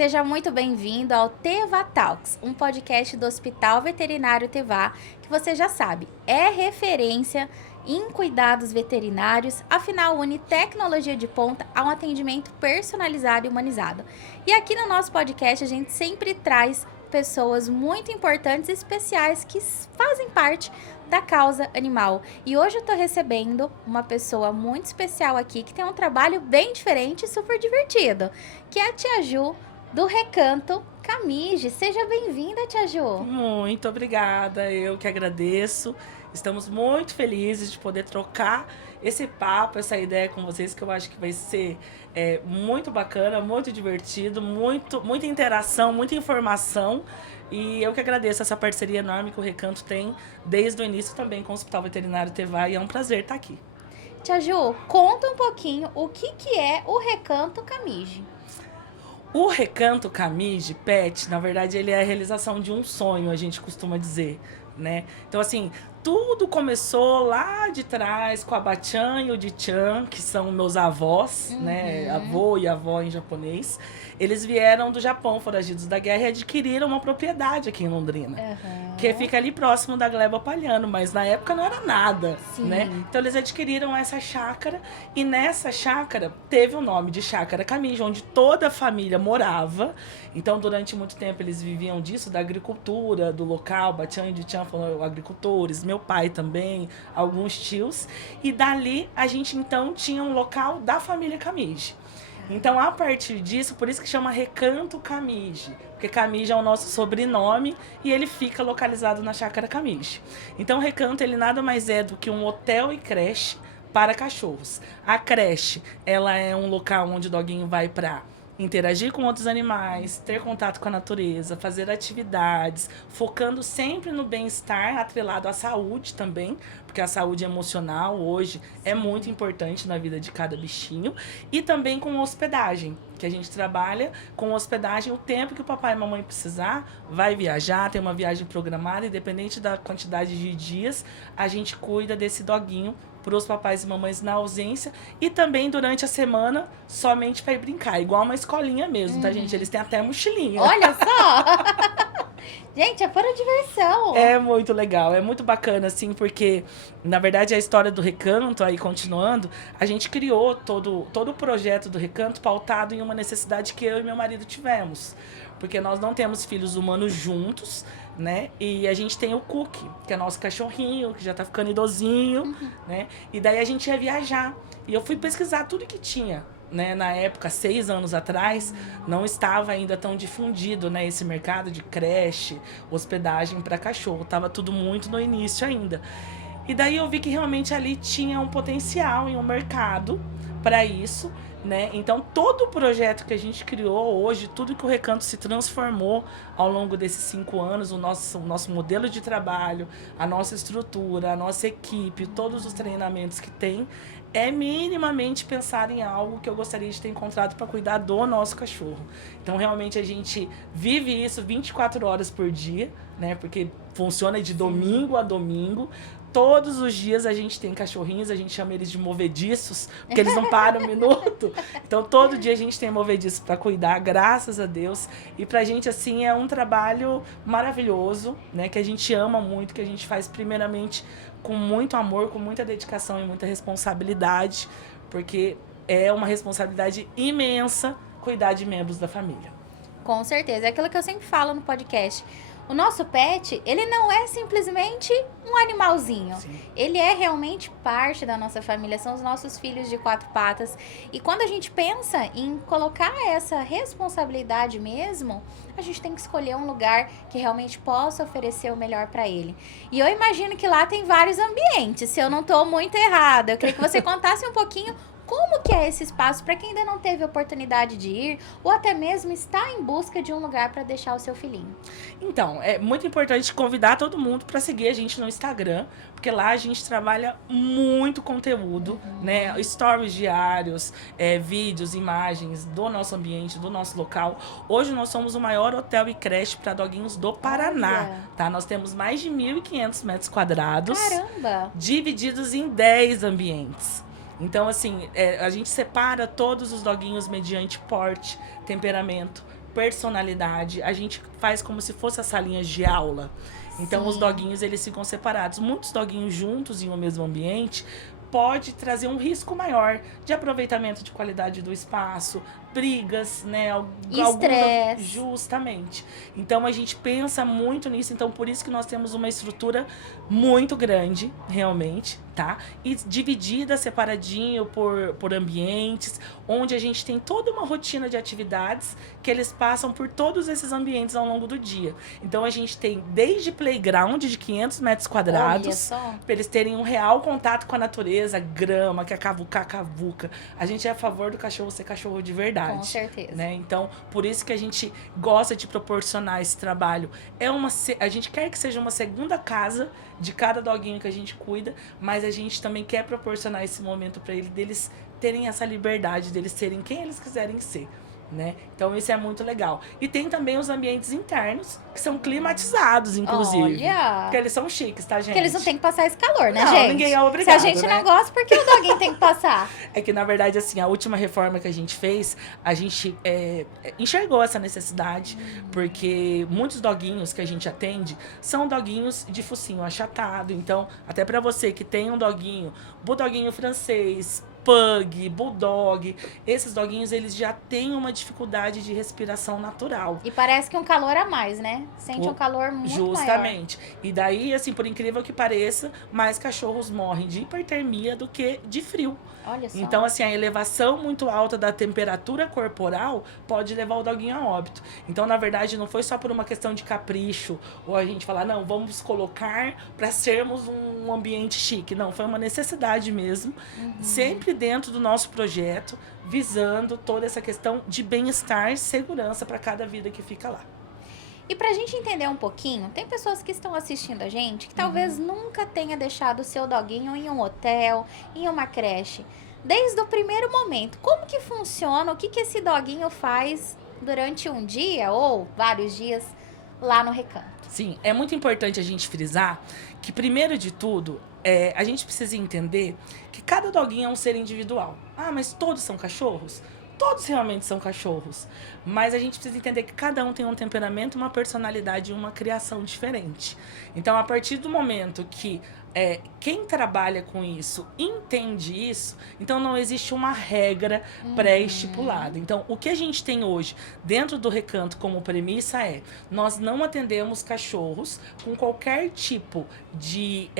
Seja muito bem-vindo ao Teva Talks, um podcast do Hospital Veterinário Teva, que você já sabe, é referência em cuidados veterinários, afinal une tecnologia de ponta a um atendimento personalizado e humanizado. E aqui no nosso podcast a gente sempre traz pessoas muito importantes e especiais que fazem parte da causa animal. E hoje eu tô recebendo uma pessoa muito especial aqui, que tem um trabalho bem diferente e super divertido, que é a Tia Ju, do Recanto Camige. Seja bem-vinda, Tia Ju. Muito obrigada, eu que agradeço. Estamos muito felizes de poder trocar esse papo, essa ideia com vocês, que eu acho que vai ser muito bacana, muito divertido, muita interação, muita informação. E eu que agradeço essa parceria enorme que o Recanto tem desde o início também com o Hospital Veterinário Teva, e é um prazer estar aqui. Tia Ju, conta um pouquinho o que é o Recanto Camige. O Recanto Camige Pet, na verdade, ele é a realização de um sonho, a gente costuma dizer, né? Então, assim, tudo começou lá de trás com a Bachan e o Dichan, que são meus avós, né? Avô e avó em japonês. Eles vieram do Japão, foragidos da guerra, e adquiriram uma propriedade aqui em Londrina, que fica ali próximo da Gleba Palhano, mas na época não era nada, né? Então eles adquiriram essa chácara, e nessa chácara teve o nome de Chácara Camige, onde toda a família morava. Então durante muito tempo eles viviam disso, da agricultura, do local. Bachan e Dichan foram agricultores, meu pai também, alguns tios. E dali a gente então tinha um local da família Camige. Então, a partir disso, por isso que chama Recanto Camige, porque Camige é o nosso sobrenome e ele fica localizado na Chácara Camige. Então, o Recanto, ele nada mais é do que um hotel e creche para cachorros. A creche, ela é um local onde o doguinho vai para interagir com outros animais, ter contato com a natureza, fazer atividades, focando sempre no bem-estar, atrelado à saúde também, porque a saúde emocional hoje é muito importante na vida de cada bichinho, e também com hospedagem, que a gente trabalha com hospedagem o tempo que o papai e a mamãe precisar, vai viajar, tem uma viagem programada, independente da quantidade de dias, a gente cuida desse doguinho para os papais e mamães na ausência, e também durante a semana somente para ir brincar, igual uma escolinha mesmo, tá, gente? Eles têm até mochilinha. Olha só! Gente, é pura diversão. É muito legal, é muito bacana, assim, porque, na verdade, a história do Recanto, aí continuando, a gente criou todo o projeto do Recanto pautado em uma necessidade que eu e meu marido tivemos. Porque nós não temos filhos humanos juntos, né? E a gente tem o Cookie, que é nosso cachorrinho, que já tá ficando idosinho, né? E daí a gente ia viajar. E eu fui pesquisar tudo que tinha, né? Na época, 6 anos atrás, não estava ainda tão difundido, né? Esse mercado de creche, hospedagem para cachorro. Tava tudo muito no início ainda. E daí eu vi que realmente ali tinha um potencial em um mercado para isso, né? Então todo o projeto que a gente criou hoje, tudo que o Recanto se transformou ao longo desses 5 anos, o nosso modelo de trabalho, a nossa estrutura, a nossa equipe, todos os treinamentos que tem, é minimamente pensar em algo que eu gostaria de ter encontrado para cuidar do nosso cachorro. Então realmente a gente vive isso 24 horas por dia, né? Porque funciona de domingo a domingo. Todos os dias a gente tem cachorrinhos, a gente chama eles de movediços, porque eles não param um minuto. Então, todo dia a gente tem movediços para cuidar, graças a Deus. E pra gente, assim, é um trabalho maravilhoso, né? Que a gente ama muito, que a gente faz primeiramente com muito amor, com muita dedicação e muita responsabilidade, porque é uma responsabilidade imensa cuidar de membros da família. Com certeza, é aquilo que eu sempre falo no podcast. O nosso pet, ele não é simplesmente um animalzinho. Sim. Ele é realmente parte da nossa família, são os nossos filhos de 4 patas. E quando a gente pensa em colocar essa responsabilidade mesmo, a gente tem que escolher um lugar que realmente possa oferecer o melhor para ele. E eu imagino que lá tem vários ambientes, se eu não estou muito errada. Eu queria que você contasse um pouquinho como que é esse espaço para quem ainda não teve oportunidade de ir ou até mesmo está em busca de um lugar para deixar o seu filhinho. Então, é muito importante convidar todo mundo para seguir a gente no Instagram, porque lá a gente trabalha muito conteúdo, né? Stories diários, vídeos, imagens do nosso ambiente, do nosso local. Hoje nós somos o maior hotel e creche para doguinhos do Paraná, tá? Nós temos mais de 1.500 metros quadrados. Caramba! Divididos em 10 ambientes. Então, assim, a gente separa todos os doguinhos mediante porte, temperamento, personalidade. A gente faz como se fosse as salinhas de aula. Então, os Sim. doguinhos, eles ficam separados. Muitos doguinhos juntos em um mesmo ambiente pode trazer um risco maior de aproveitamento de qualidade do espaço, brigas, né? Estresse. Justamente. Então, a gente pensa muito nisso. Então, por isso que nós temos uma estrutura muito grande, realmente, tá? E dividida, separadinho por ambientes, onde a gente tem toda uma rotina de atividades que eles passam por todos esses ambientes ao longo do dia. Então, a gente tem desde playground de 500 metros Olha quadrados, só. para eles terem um real contato com a natureza, grama, que é cavuca. A gente é a favor do cachorro ser cachorro de verdade. Com certeza. Né? Então, por isso que a gente gosta de proporcionar esse trabalho. A gente quer que seja uma segunda casa de cada doguinho que a gente cuida, mas a gente também quer proporcionar esse momento para deles terem essa liberdade, deles serem quem eles quiserem ser. Né? Então isso é muito legal. E tem também os ambientes internos, que são climatizados, inclusive. Olha. Porque eles são chiques, tá, gente? Porque eles não têm que passar esse calor, né, Não, gente? ninguém é obrigado, Se a gente né? não gosta, por que o doguinho tem que passar? É que, na verdade, assim, a última reforma que a gente fez, a gente enxergou essa necessidade, porque muitos doguinhos que a gente atende são doguinhos de focinho achatado. Então, até pra você que tem um doguinho, bulldoguinho francês, pug, bulldog, esses doguinhos, eles já têm uma dificuldade de respiração natural. E parece que um calor a mais, né? Sente um calor muito Justamente. E daí, assim, por incrível que pareça, mais cachorros morrem de hipertermia do que de frio. maior. Olha só. Então, assim, a elevação muito alta da temperatura corporal pode levar o doguinho a óbito. Então, na verdade, não foi só por uma questão de capricho, ou a gente falar, não, vamos colocar para sermos um ambiente chique. Não, foi uma necessidade mesmo, sempre dentro do nosso projeto, visando toda essa questão de bem-estar e segurança para cada vida que fica lá. E pra gente entender um pouquinho, tem pessoas que estão assistindo a gente que talvez nunca tenha deixado o seu doguinho em um hotel, em uma creche. Desde o primeiro momento, como que funciona? O que esse doguinho faz durante um dia ou vários dias lá no recanto? Sim, é muito importante a gente frisar que, primeiro de tudo, a gente precisa entender que cada doguinho é um ser individual. Ah, mas todos são cachorros? Todos realmente são cachorros. Mas a gente precisa entender que cada um tem um temperamento, uma personalidade e uma criação diferente. Então, a partir do momento que quem trabalha com isso entende isso, então não existe uma regra pré-estipulada. Então, o que a gente tem hoje dentro do recanto como premissa nós não atendemos cachorros com qualquer tipo de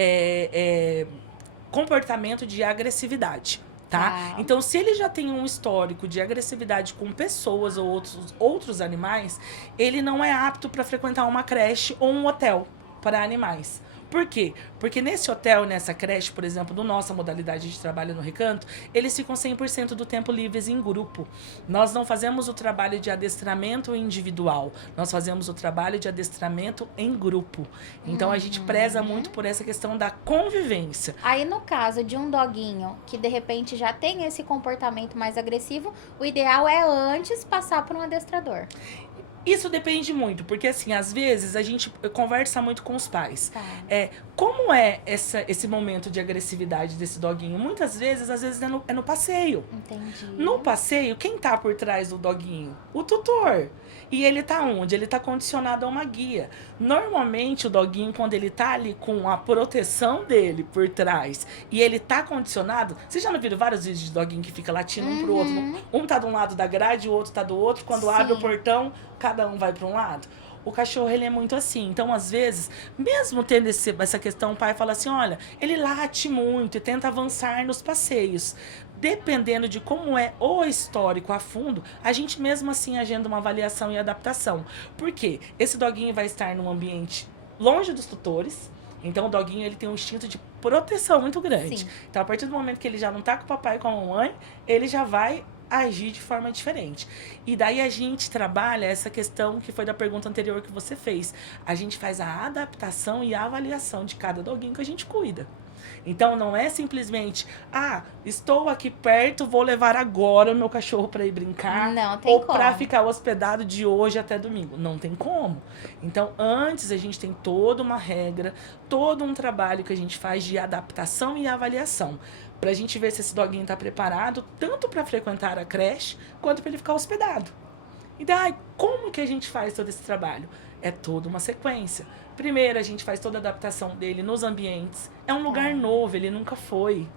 comportamento de agressividade. Tá? Então, se ele já tem um histórico de agressividade com pessoas ou outros animais, ele não é apto para frequentar uma creche ou um hotel para animais. Por quê? Porque nesse hotel, nessa creche, por exemplo, da nossa modalidade de trabalho no recanto, eles ficam 100% do tempo livres em grupo. Nós não fazemos o trabalho de adestramento individual, nós fazemos o trabalho de adestramento em grupo. Então, a gente preza muito por essa questão da convivência. Aí, no caso de um doguinho que, de repente, já tem esse comportamento mais agressivo, o ideal é antes passar por um adestrador. Isso depende muito, porque assim, às vezes a gente conversa muito com os pais. Tá. Como é esse momento de agressividade desse doguinho? Muitas vezes, às vezes é no passeio. Entendi. No passeio, quem tá por trás do doguinho? O tutor. E ele tá onde? Ele tá condicionado a uma guia. Normalmente, o doguinho, quando ele tá ali com a proteção dele por trás e ele tá condicionado... Vocês já não viram vários vídeos de doguinho que fica latindo um pro outro? Um tá de um lado da grade, o outro tá do outro. Quando abre o portão, cada um vai para um lado. O cachorro, ele é muito assim. Então, às vezes, mesmo tendo essa questão, o pai fala assim, olha, ele late muito e tenta avançar nos passeios. Dependendo de como é o histórico a fundo, a gente mesmo assim agenda uma avaliação e adaptação. Por quê? Esse doguinho vai estar num ambiente longe dos tutores. Então, o doguinho, ele tem um instinto de proteção muito grande. Sim. Então, a partir do momento que ele já não tá com o papai e com a mamãe, ele já vai agir de forma diferente. E daí a gente trabalha essa questão que foi da pergunta anterior que você fez. A gente faz a adaptação e a avaliação de cada doguinho que a gente cuida. Então, não é simplesmente, estou aqui perto, vou levar agora o meu cachorro para ir brincar. Não tem ou como. para ficar hospedado de hoje até domingo. Não tem como. Então, antes a gente tem toda uma regra, todo um trabalho que a gente faz de adaptação e avaliação. Pra gente ver se esse doguinho tá preparado tanto para frequentar a creche, quanto para ele ficar hospedado. Então, como que a gente faz todo esse trabalho? É toda uma sequência. Primeiro, a gente faz toda a adaptação dele nos ambientes. É um lugar novo, ele nunca foi.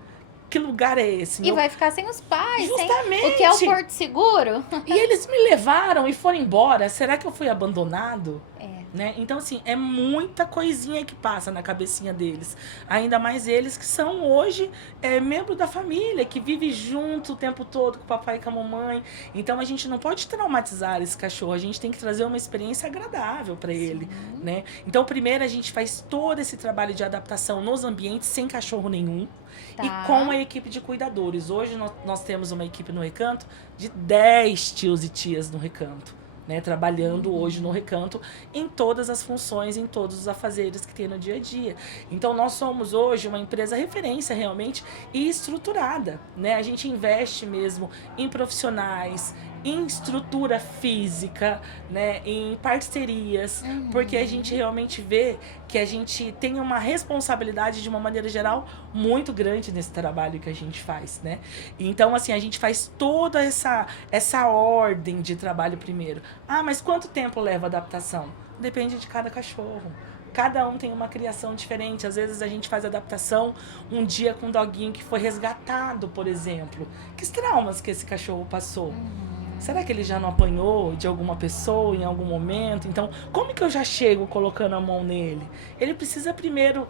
Que lugar é esse? E vai ficar sem os pais, Justamente. sem o que é o Porto Seguro. E eles me levaram e foram embora. Será que eu fui abandonado? Né? Então, assim, é muita coisinha que passa na cabecinha deles. Ainda mais eles que são hoje membro da família, que vive junto o tempo todo com o papai e com a mamãe. Então, a gente não pode traumatizar esse cachorro. A gente tem que trazer uma experiência agradável para ele, né? Então, primeiro, a gente faz todo esse trabalho de adaptação nos ambientes sem cachorro nenhum. Tá. E com a equipe de cuidadores. Hoje, nós temos uma equipe no Recanto de 10 tios e tias no Recanto. Né, trabalhando hoje no Recanto em todas as funções, em todos os afazeres que tem no dia a dia. Então, nós somos hoje uma empresa referência realmente e estruturada. Né? A gente investe mesmo em profissionais, em estrutura física, né, em parcerias, porque a gente realmente vê que a gente tem uma responsabilidade de uma maneira geral muito grande nesse trabalho que a gente faz, né? Então, assim, a gente faz toda essa ordem de trabalho primeiro. Mas quanto tempo leva a adaptação? Depende de cada cachorro. Cada um tem uma criação diferente. Às vezes a gente faz adaptação um dia com um doguinho que foi resgatado, por exemplo. Que traumas que esse cachorro passou? Será que ele já não apanhou de alguma pessoa em algum momento? Então, como que eu já chego colocando a mão nele? Ele precisa primeiro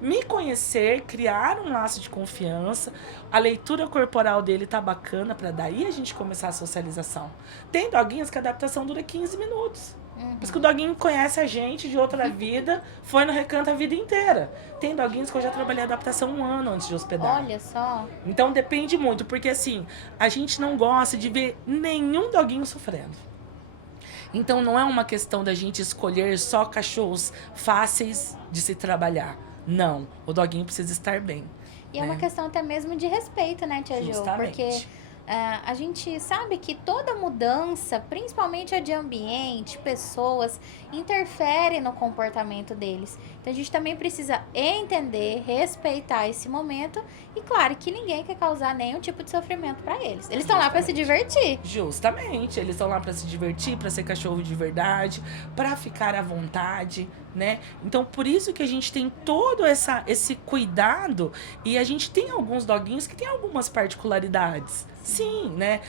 me conhecer, criar um laço de confiança. A leitura corporal dele tá bacana para daí a gente começar a socialização. Tem doguinhos que a adaptação dura 15 minutos. Porque que o doguinho conhece a gente de outra vida, foi no Recanto a vida inteira. Tem doguinhos que eu já trabalhei adaptação 1 ano antes de hospedar. Olha só. Então depende muito, porque assim, a gente não gosta de ver nenhum doguinho sofrendo. Então não é uma questão da gente escolher só cachorros fáceis de se trabalhar. Não, o doguinho precisa estar bem. E é uma questão até mesmo de respeito, né, Tia Ju? Justamente. Porque a gente sabe que toda mudança, principalmente a de ambiente, pessoas, interfere no comportamento deles. Então a gente também precisa entender, respeitar esse momento e claro que ninguém quer causar nenhum tipo de sofrimento para eles. Eles estão lá para se divertir. Justamente, eles estão lá para se divertir, para ser cachorro de verdade, para ficar à vontade, né? Então por isso que a gente tem todo esse cuidado e a gente tem alguns doguinhos que tem algumas particularidades. Sim, né?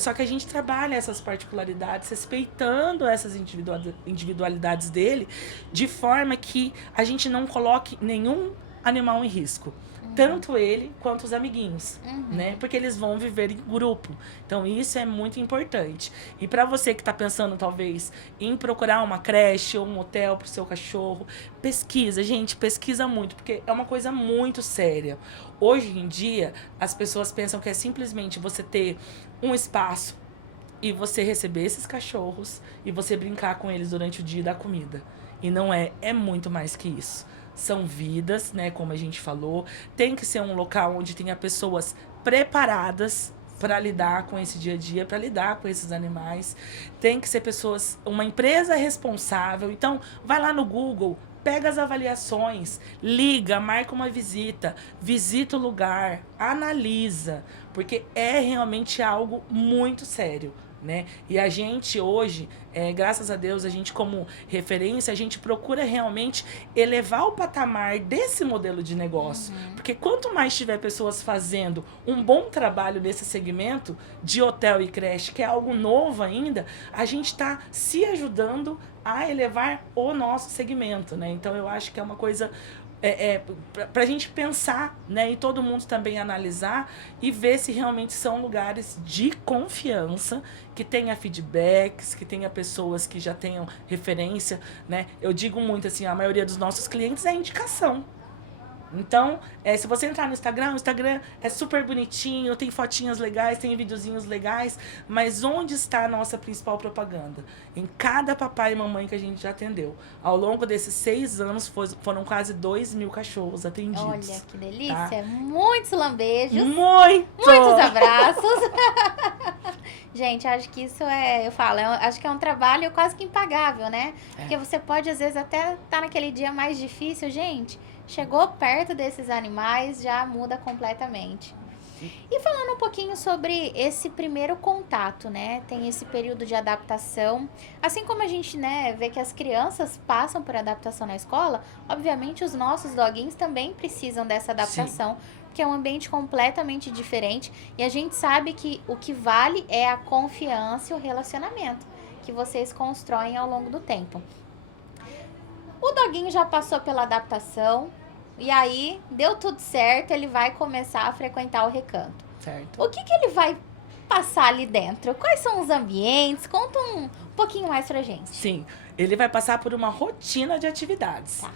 Só que a gente trabalha essas particularidades, respeitando essas individualidades dele, de forma que a gente não coloque nenhum animal em risco. Tanto ele quanto os amiguinhos, né? Porque eles vão viver em grupo. Então, isso é muito importante. E para você que está pensando, talvez, em procurar uma creche ou um hotel para o seu cachorro, pesquisa, gente, pesquisa muito, porque é uma coisa muito séria. Hoje em dia, as pessoas pensam que é simplesmente você ter um espaço e você receber esses cachorros e você brincar com eles durante o dia e dar comida. E não é muito mais que isso. São vidas, né, como a gente falou. Tem que ser um local onde tenha pessoas preparadas para lidar com esse dia a dia, para lidar com esses animais. Tem que ser pessoas, uma empresa responsável. Então, vai lá no Google, pega as avaliações, liga, marca uma visita, visita o lugar, analisa, porque é realmente algo muito sério. Né? E a gente hoje, graças a Deus, a gente como referência, a gente procura realmente elevar o patamar desse modelo de negócio. Porque quanto mais tiver pessoas fazendo um bom trabalho nesse segmento de hotel e creche, que é algo novo ainda, a gente está se ajudando a elevar o nosso segmento. Né? Então eu acho que é uma coisa para a gente pensar, né, e todo mundo também analisar e ver se realmente são lugares de confiança, que tenha feedbacks, que tenha pessoas que já tenham referência, né? Eu digo muito assim, a maioria dos nossos clientes é indicação. Então, se você entrar no Instagram, o Instagram é super bonitinho, tem fotinhas legais, tem videozinhos legais, mas onde está a nossa principal propaganda? Em cada papai e mamãe que a gente já atendeu. Ao longo desses 6 anos, foram quase 2.000 cachorros atendidos. Olha, que delícia. Tá? Muitos lambejos. Muitos abraços. Gente, acho que isso acho que é um trabalho quase que impagável, né? Porque você pode, às vezes, até estar naquele dia mais difícil, gente. Chegou perto desses animais, já muda completamente. E falando um pouquinho sobre esse primeiro contato, né? Tem esse período de adaptação. Assim como a gente, né, vê que as crianças passam por adaptação na escola, obviamente os nossos doguinhos também precisam dessa adaptação, porque é um ambiente completamente diferente. E a gente sabe que o que vale é a confiança e o relacionamento que vocês constroem ao longo do tempo. O doguinho já passou pela adaptação. E aí, deu tudo certo, ele vai começar a frequentar o recanto. Certo. O que ele vai passar ali dentro? Quais são os ambientes? Conta um pouquinho mais pra gente. Sim, ele vai passar por uma rotina de atividades. Tá.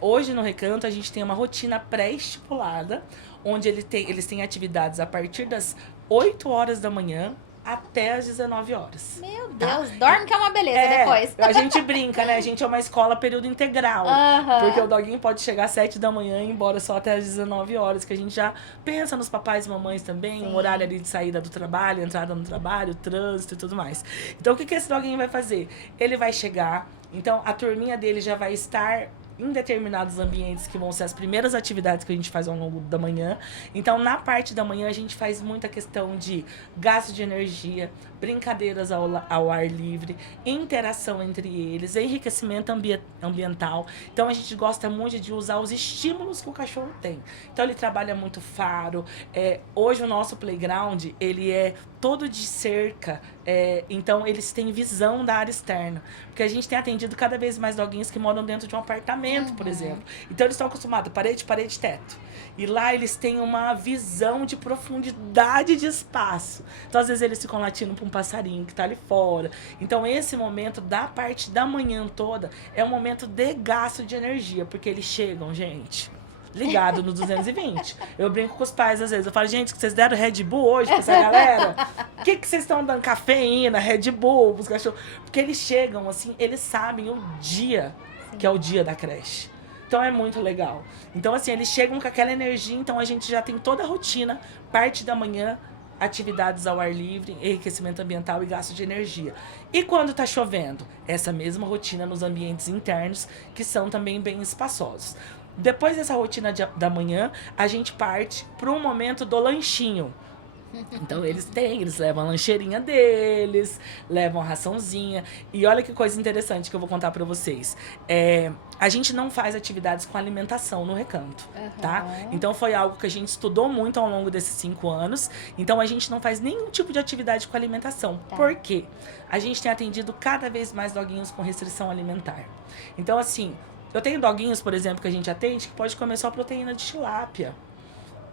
Hoje no Recanto a gente tem uma rotina pré-estipulada, onde eles têm atividades a partir das 8 horas da manhã até as 19 horas. Meu Deus, dorme que é uma beleza depois. A gente brinca, né? A gente é uma escola período integral. Porque o doguinho pode chegar às 7 da manhã e ir embora só até as 19 horas, que a gente já pensa nos papais e mamães também, um horário ali de saída do trabalho, entrada no trabalho, trânsito e tudo mais. Então, o que esse doguinho vai fazer? Ele vai chegar, então a turminha dele já vai estar em determinados ambientes que vão ser as primeiras atividades que a gente faz ao longo da manhã. Então, na parte da manhã, a gente faz muita questão de gasto de energia, brincadeiras ao ar livre, interação entre eles, enriquecimento ambiental. Então, a gente gosta muito de usar os estímulos que o cachorro tem. Então, ele trabalha muito faro. Hoje, o nosso playground, ele é todo de cerca. Então, eles têm visão da área externa. Porque a gente tem atendido cada vez mais doguinhos que moram dentro de um apartamento, por exemplo. Então, eles estão acostumados, parede, teto. E lá eles têm uma visão de profundidade de espaço. Então, às vezes, eles ficam latindo para um passarinho que está ali fora. Então, esse momento da parte da manhã toda é um momento de gasto de energia. Porque eles chegam, gente, ligado no 220. Eu brinco com os pais às vezes. Eu falo, gente, que vocês deram Red Bull hoje pra essa galera? O que vocês estão dando? Cafeína, Red Bull pros cachorros? Porque eles chegam, assim, eles sabem o dia que é o dia da creche. Então é muito legal. Então, assim, eles chegam com aquela energia, então a gente já tem toda a rotina, parte da manhã, atividades ao ar livre, enriquecimento ambiental e gasto de energia. E quando tá chovendo? Essa mesma rotina nos ambientes internos, que são também bem espaçosos. Depois dessa rotina da manhã, a gente parte para um momento do lanchinho. Então eles levam a lancheirinha deles, levam a raçãozinha. E olha que coisa interessante que eu vou contar para vocês. A gente não faz atividades com alimentação no Recanto, tá? Então foi algo que a gente estudou muito ao longo desses 5 anos. Então a gente não faz nenhum tipo de atividade com alimentação. Tá. Por quê? A gente tem atendido cada vez mais doguinhos com restrição alimentar. Então, assim, eu tenho doguinhos, por exemplo, que a gente atende que pode comer só proteína de tilápia,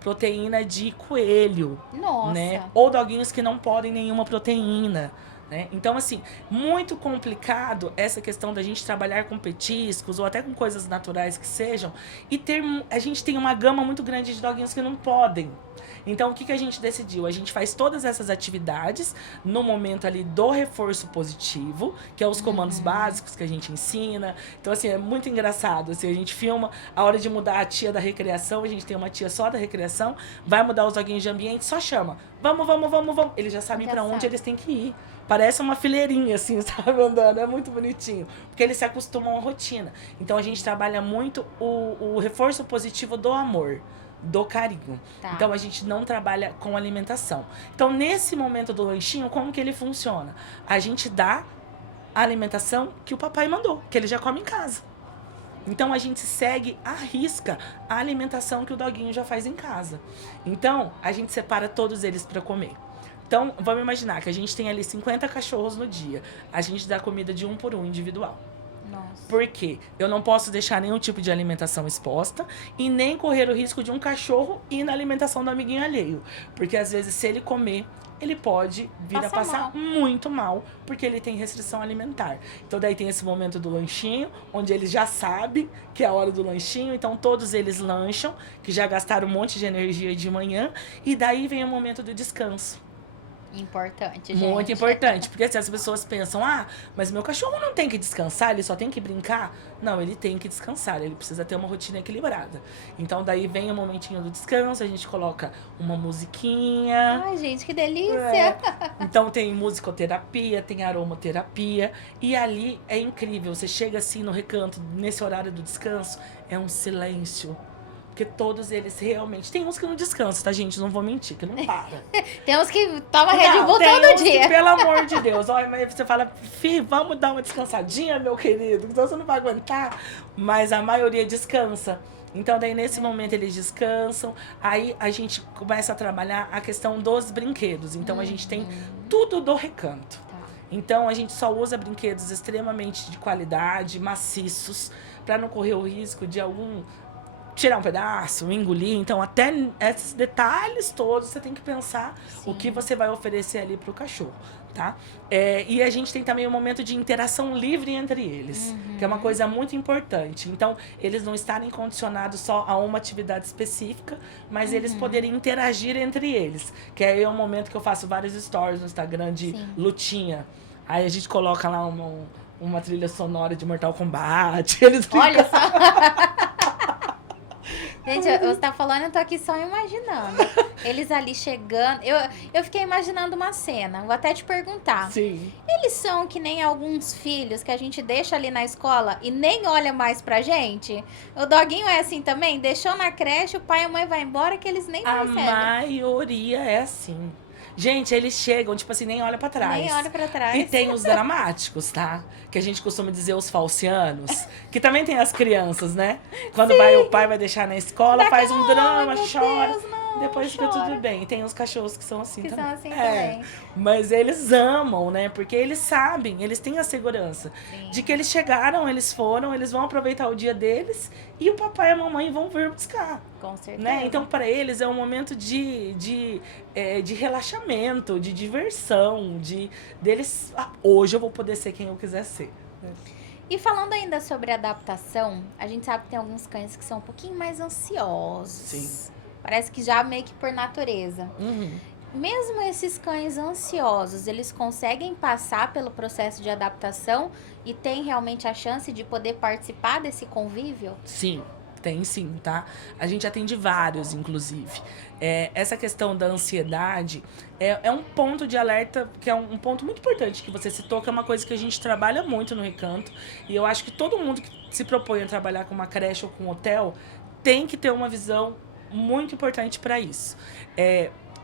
proteína de coelho. Nossa. Né? Ou doguinhos que não podem nenhuma proteína. Né? Então, assim, muito complicado essa questão da gente trabalhar com petiscos ou até com coisas naturais que sejam. E a gente tem uma gama muito grande de doguinhos que não podem. Então, o que a gente decidiu? A gente faz todas essas atividades no momento ali do reforço positivo, que é os comandos básicos que a gente ensina. Então, assim, é muito engraçado. Assim, a gente filma a hora de mudar a tia da recreação, a gente tem uma tia só da recreação, vai mudar os doguinhos de ambiente, só chama. Vamos. Eles já sabem para onde eles têm que ir. Parece uma fileirinha, assim, sabe, andando. É muito bonitinho. Porque eles se acostumam à rotina. Então, a gente trabalha muito o reforço positivo do amor, do carinho. Tá. Então, a gente não trabalha com alimentação. Então, nesse momento do lanchinho, como que ele funciona? A gente dá a alimentação que o papai mandou, que ele já come em casa. Então, a gente segue à risca a alimentação que o doguinho já faz em casa. Então, a gente separa todos eles para comer. Então, vamos imaginar que a gente tem ali 50 cachorros no dia. A gente dá comida de 1 por 1 individual. Nossa. Por quê? Eu não posso deixar nenhum tipo de alimentação exposta e nem correr o risco de um cachorro ir na alimentação do amiguinho alheio. Porque, às vezes, se ele comer, ele pode vir a passar muito mal, porque ele tem restrição alimentar. Então, daí tem esse momento do lanchinho, onde ele já sabe que é a hora do lanchinho. Então, todos eles lancham, que já gastaram um monte de energia de manhã. E daí vem o momento do descanso. Importante, gente. Muito importante, porque assim, as pessoas pensam, mas meu cachorro não tem que descansar, ele só tem que brincar. Não, ele tem que descansar, ele precisa ter uma rotina equilibrada. Então, daí vem o momentinho do descanso, a gente coloca uma musiquinha. Ai, gente, que delícia! Então, tem musicoterapia, tem aromaterapia, e ali é incrível, você chega assim no Recanto, nesse horário do descanso, é um silêncio. Porque todos eles realmente... Tem uns que não descansam, tá, gente? Não vou mentir, que não para. Tem uns que toma Red Bull tem todo uns dia. Que, pelo amor de Deus. Olha, mas você fala, vamos dar uma descansadinha, meu querido. Então você não vai aguentar. Mas a maioria descansa. Então, daí, nesse momento, eles descansam. Aí, a gente começa a trabalhar a questão dos brinquedos. Então, a gente tem tudo do Recanto. Então, a gente só usa brinquedos extremamente de qualidade, maciços, para não correr o risco de algum... tirar um pedaço, engolir. Então, até esses detalhes todos, você tem que pensar o que você vai oferecer ali pro cachorro, tá? E a gente tem também um momento de interação livre entre eles, que é uma coisa muito importante. Então, eles não estarem condicionados só a uma atividade específica, mas eles poderem interagir entre eles. Que aí é um momento que eu faço vários stories no Instagram de lutinha. Aí a gente coloca lá uma trilha sonora de Mortal Kombat. Eles ficam... Olha só! Gente, você tá falando, eu tô aqui só imaginando. Eles ali chegando. Eu fiquei imaginando uma cena. Vou até te perguntar. Sim. Eles são que nem alguns filhos que a gente deixa ali na escola e nem olha mais pra gente? O doguinho é assim também? Deixou na creche, o pai e a mãe vai embora que eles nem percebem. A maioria é assim. Gente, eles chegam, tipo assim, nem olha pra trás. Nem olha pra trás. E tem os dramáticos, tá? Que a gente costuma dizer os falcianos. Que também tem as crianças, né? Quando o pai vai deixar na escola, faz um drama, chora. Deus, não, depois fica chora. tudo bem. E tem os cachorros que são assim Que também. são assim também. Mas eles amam, né? Porque eles sabem, eles têm a segurança de que eles chegaram, eles foram, eles vão aproveitar o dia deles e o papai e a mamãe vão vir buscar. Com certeza. Né? Então, para eles é um momento de relaxamento, de diversão, deles... hoje eu vou poder ser quem eu quiser ser. E falando ainda sobre adaptação, a gente sabe que tem alguns cães que são um pouquinho mais ansiosos. Sim. Parece que já meio que por natureza. Uhum. Mesmo esses cães ansiosos, eles conseguem passar pelo processo de adaptação e têm realmente a chance de poder participar desse convívio? Sim, tem sim, tá? A gente atende vários, inclusive. Essa questão da ansiedade é um ponto de alerta, que é um ponto muito importante que você citou, que é uma coisa que a gente trabalha muito no Recanto. E eu acho que todo mundo que se propõe a trabalhar com uma creche ou com um hotel tem que ter uma visão muito importante para isso.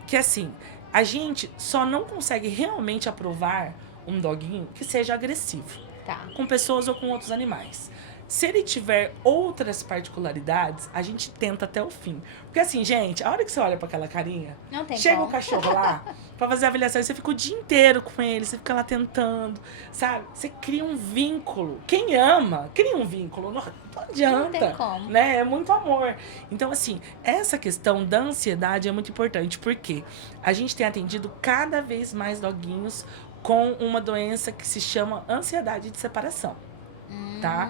Que assim, a gente só não consegue realmente aprovar um doguinho que seja agressivo. Tá. Com pessoas ou com outros animais. Se ele tiver outras particularidades, a gente tenta até o fim. Porque assim, gente, a hora que você olha pra aquela carinha, Não tem chega como. o cachorro lá pra fazer a avaliação e você fica o dia inteiro com ele, você fica lá tentando, sabe? Você cria um vínculo. Quem ama, cria um vínculo. Não adianta. Não tem como. Né? É muito amor. Então, assim, essa questão da ansiedade é muito importante, porque a gente tem atendido cada vez mais doguinhos com uma doença que se chama ansiedade de separação, tá?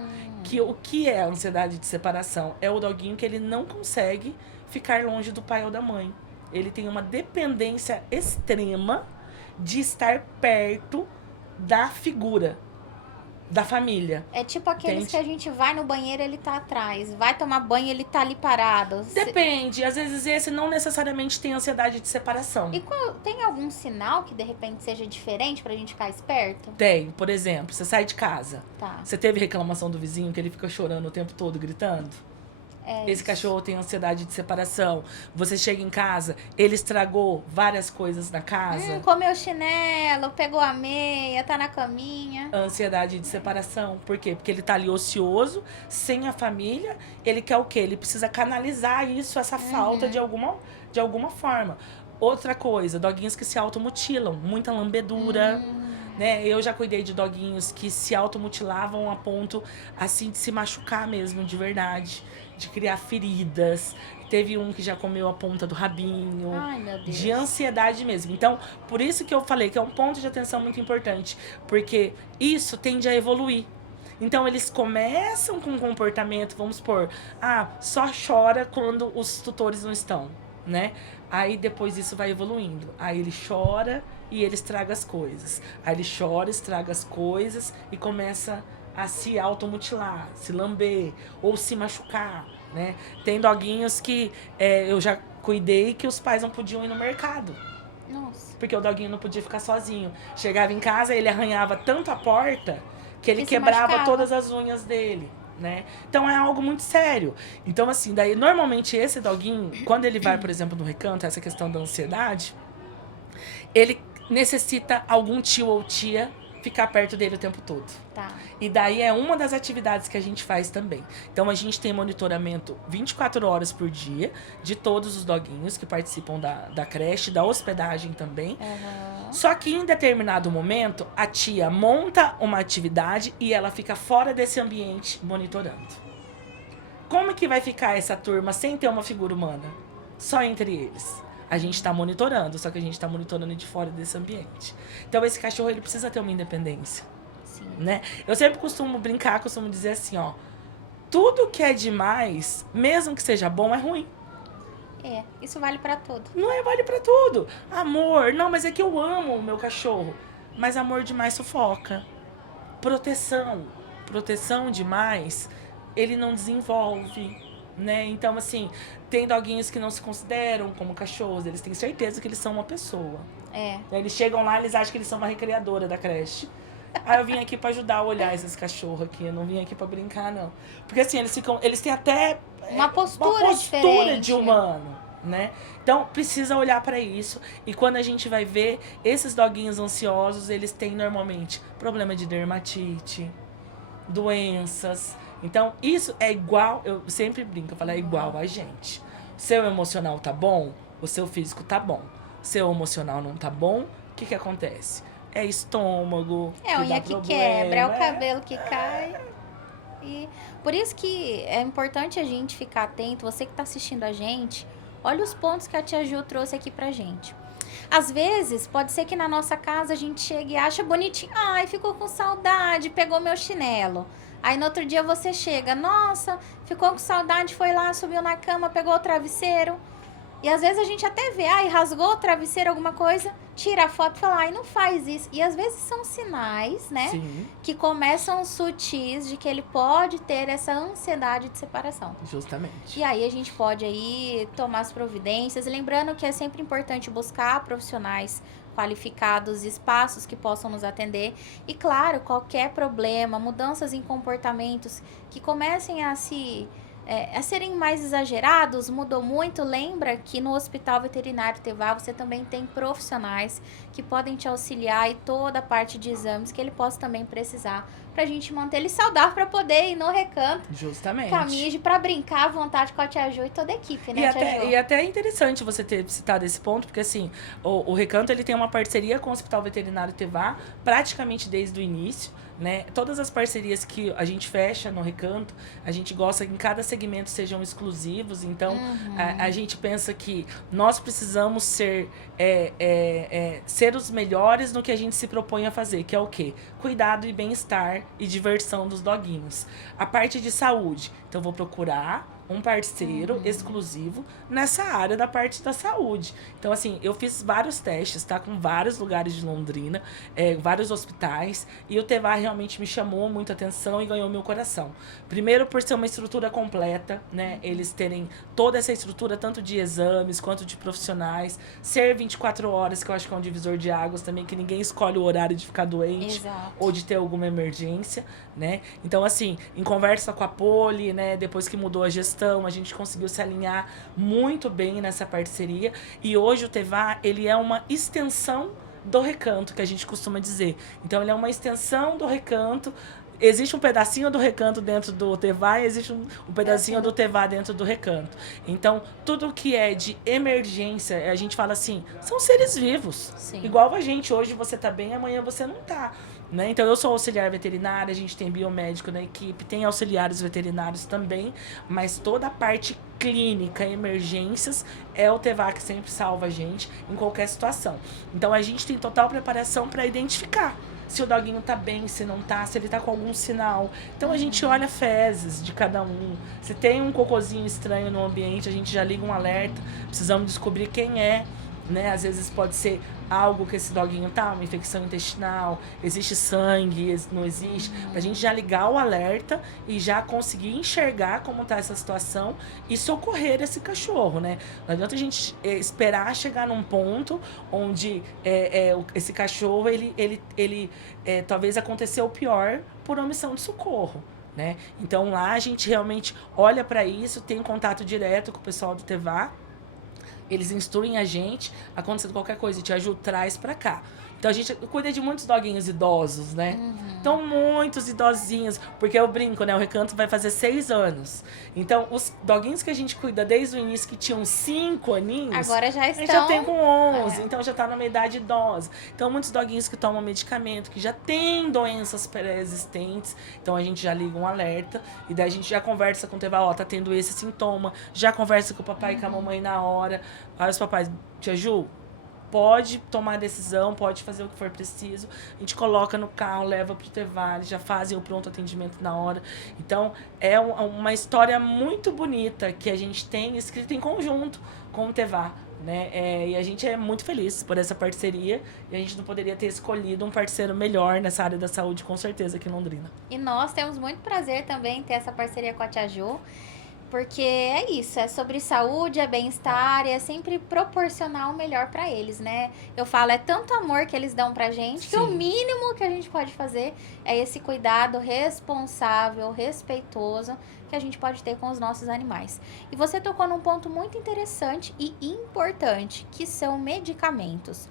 O que é a ansiedade de separação? É o doguinho que ele não consegue ficar longe do pai ou da mãe. Ele tem uma dependência extrema de estar perto da figura, da família. É tipo aqueles Entende? que a gente vai no banheiro, ele tá atrás. Vai tomar banho, ele tá ali parado. Depende. Às vezes esse não necessariamente tem ansiedade de separação. E tem algum sinal que de repente seja diferente pra gente ficar esperto? Tem, por exemplo, você sai de casa. Tá. Você teve reclamação do vizinho que ele fica chorando o tempo todo, gritando? Esse cachorro tem ansiedade de separação. Você chega em casa, ele estragou várias coisas na casa. Comeu chinelo, pegou a meia, tá na caminha. Ansiedade de separação. Por quê? Porque ele tá ali ocioso, sem a família. Ele quer o quê? Ele precisa canalizar isso, essa falta de alguma forma. Outra coisa, doguinhos que se automutilam. Muita lambedura. Né? Eu já cuidei de doguinhos que se automutilavam a ponto, assim, de se machucar mesmo, de verdade. De criar feridas. Teve um que já comeu a ponta do rabinho. Ai, meu Deus. De ansiedade mesmo. Então, por isso que eu falei que é um ponto de atenção muito importante. Porque isso tende a evoluir. Então, eles começam com um comportamento, vamos supor, só chora quando os tutores não estão, né? Aí, depois isso vai evoluindo. Aí, ele chora e ele estraga as coisas. Aí, ele chora, estraga as coisas e começa a se automutilar, se lamber ou se machucar, né? Tem doguinhos que eu já cuidei que os pais não podiam ir no mercado. Nossa. Porque o doguinho não podia ficar sozinho. Chegava em casa, ele arranhava tanto a porta que ele Que se quebrava machucava. todas as unhas dele, né? Então é algo muito sério. Então, assim, daí normalmente esse doguinho, quando ele vai, por exemplo, no recanto, essa questão da ansiedade, ele necessita algum tio ou tia ficar perto dele o tempo todo. Tá. E daí é uma das atividades que a gente faz também. Então a gente tem monitoramento 24 horas por dia de todos os doguinhos que participam da creche, da hospedagem também. Uhum. Só que em determinado momento, a tia monta uma atividade e ela fica fora desse ambiente monitorando. Como que vai ficar essa turma sem ter uma figura humana? Só entre eles. A gente está monitorando, só que a gente está monitorando de fora desse ambiente. Então esse cachorro ele precisa ter uma independência. Sim. Né? Eu sempre costumo brincar, costumo dizer assim, ó. Tudo que é demais, mesmo que seja bom, é ruim. Isso vale pra tudo. Não é vale pra tudo. Amor, não, mas é que eu amo o meu cachorro. Mas amor demais sufoca. Proteção demais, ele não desenvolve, né? Então, assim, tem doguinhos que não se consideram como cachorros, eles têm certeza que eles são uma pessoa. Eles chegam lá, eles acham que eles são uma recreadora da creche. Aí eu vim aqui pra ajudar a olhar esses cachorros aqui, eu não vim aqui pra brincar, não. Porque assim, eles têm até Uma postura diferente. de humano, né? Então, precisa olhar pra isso. E quando a gente vai ver, esses doguinhos ansiosos, eles têm normalmente problema de dermatite, doenças. Então, isso é igual, eu sempre brinco, eu falo, é igual a gente. Seu emocional tá bom, o seu físico tá bom. Seu emocional não tá bom, o que acontece? É estômago, É a unha dá que problema, quebra, é o cabelo que cai. E por isso que é importante a gente ficar atento. Você que tá assistindo a gente, olha os pontos que a tia Ju trouxe aqui pra gente. Às vezes, pode ser que na nossa casa a gente chegue e acha bonitinho. Ai, ficou com saudade, pegou meu chinelo. Aí no outro dia você chega, nossa, ficou com saudade, foi lá, subiu na cama, pegou o travesseiro. E às vezes a gente até vê, ai, rasgou o travesseiro, alguma coisa, tira a foto e fala, ai, não faz isso. E às vezes são sinais, né, Sim, que começam sutis de que ele pode ter essa ansiedade de separação. justamente. E aí a gente pode aí tomar as providências, lembrando que é sempre importante buscar profissionais qualificados, espaços que possam nos atender. E claro, qualquer problema, mudanças em comportamentos que comecem a serem mais exagerados, mudou muito. Lembra que no Hospital Veterinário Tevá você também tem profissionais que podem te auxiliar e toda a parte de exames que ele possa também precisar pra gente manter ele saudável pra poder ir no recanto. Justamente. Caminho pra brincar à vontade com a tia Ju e toda a equipe, né, tia Ju? E até é interessante você ter citado esse ponto, porque assim, o Recanto ele tem uma parceria com o Hospital Veterinário Tevá praticamente desde o início, né? Todas as parcerias que a gente fecha no Recanto, a gente gosta que em cada segmento sejam exclusivos, então a gente pensa que nós precisamos ser os melhores no que a gente se propõe a fazer, que é o quê? Cuidado e bem-estar e diversão dos doguinhos. A parte de saúde, então eu vou procurar um parceiro exclusivo nessa área da parte da saúde. Então, assim, eu fiz vários testes, tá? Com vários lugares de Londrina, vários hospitais, e o Tevá realmente me chamou muita atenção e ganhou meu coração. Primeiro, por ser uma estrutura completa, né? Eles terem toda essa estrutura, tanto de exames quanto de profissionais, ser 24 horas, que eu acho que é um divisor de águas também, que ninguém escolhe o horário de ficar doente. Exato. Ou de ter alguma emergência, né? Então, assim, em conversa com a Poli, né? Depois que mudou a gestão, a gente conseguiu se alinhar muito bem nessa parceria. E hoje o Tevá, ele é uma extensão do Recanto, que a gente costuma dizer. Então, ele é uma extensão do Recanto. Existe um pedacinho do Recanto dentro do Tevá e existe um pedacinho do Tevá dentro do Recanto. Então, tudo que é de emergência, a gente fala assim, são seres vivos. Sim. Igual a gente. Hoje você tá bem, amanhã você não tá. Né? Então, eu sou auxiliar veterinária, a gente tem biomédico na equipe, tem auxiliares veterinários também, mas toda a parte clínica, emergências, é o Tevá que sempre salva a gente em qualquer situação. Então, a gente tem total preparação para identificar se o doguinho tá bem, se não tá, se ele tá com algum sinal. Então, a gente olha fezes de cada um. Se tem um cocôzinho estranho no ambiente, a gente já liga um alerta, precisamos descobrir quem é. Né? Às vezes pode ser algo que esse doguinho tá, uma infecção intestinal, existe sangue, não existe. Pra gente já ligar o alerta e já conseguir enxergar como tá essa situação e socorrer esse cachorro, né? Não adianta a gente esperar chegar num ponto onde esse cachorro, ele talvez aconteceu o pior por omissão de socorro. né? Então lá a gente realmente olha para isso, tem contato direto com o pessoal do Tevá. Eles instruem a gente, acontecendo qualquer coisa, te ajuda, traz pra cá. Então a gente cuida de muitos doguinhos idosos, né? Então, muitos idosinhos, porque eu brinco, né? O Recanto vai fazer 6 anos. Então, os doguinhos que a gente cuida desde o início, que tinham 5 aninhos, Agora já a gente estão... já tem com 11, então já tá numa idade idosa. Então, muitos doguinhos que tomam medicamento, que já têm doenças pré-existentes, então a gente já liga um alerta, e daí a gente já conversa com o Tevá, ó, tá tendo esse sintoma, já conversa com o papai e com a mamãe na hora. Aí os papais, tia Ju, pode tomar decisão, pode fazer o que for preciso. A gente coloca no carro, leva pro Tevá, eles já fazem o pronto atendimento na hora. Então, é uma história muito bonita que a gente tem escrita em conjunto com o Tevá, né? E a gente é muito feliz por essa parceria, e a gente não poderia ter escolhido um parceiro melhor nessa área da saúde, com certeza, aqui em Londrina. E nós temos muito prazer também em ter essa parceria com a Tia Ju. Porque é isso, é sobre saúde, é bem-estar, e é sempre proporcionar o melhor pra eles, né? Eu falo, é tanto amor que eles dão pra gente, que o mínimo que a gente pode fazer é esse cuidado responsável, respeitoso, que a gente pode ter com os nossos animais. E você tocou num ponto muito interessante e importante, que são medicamentos.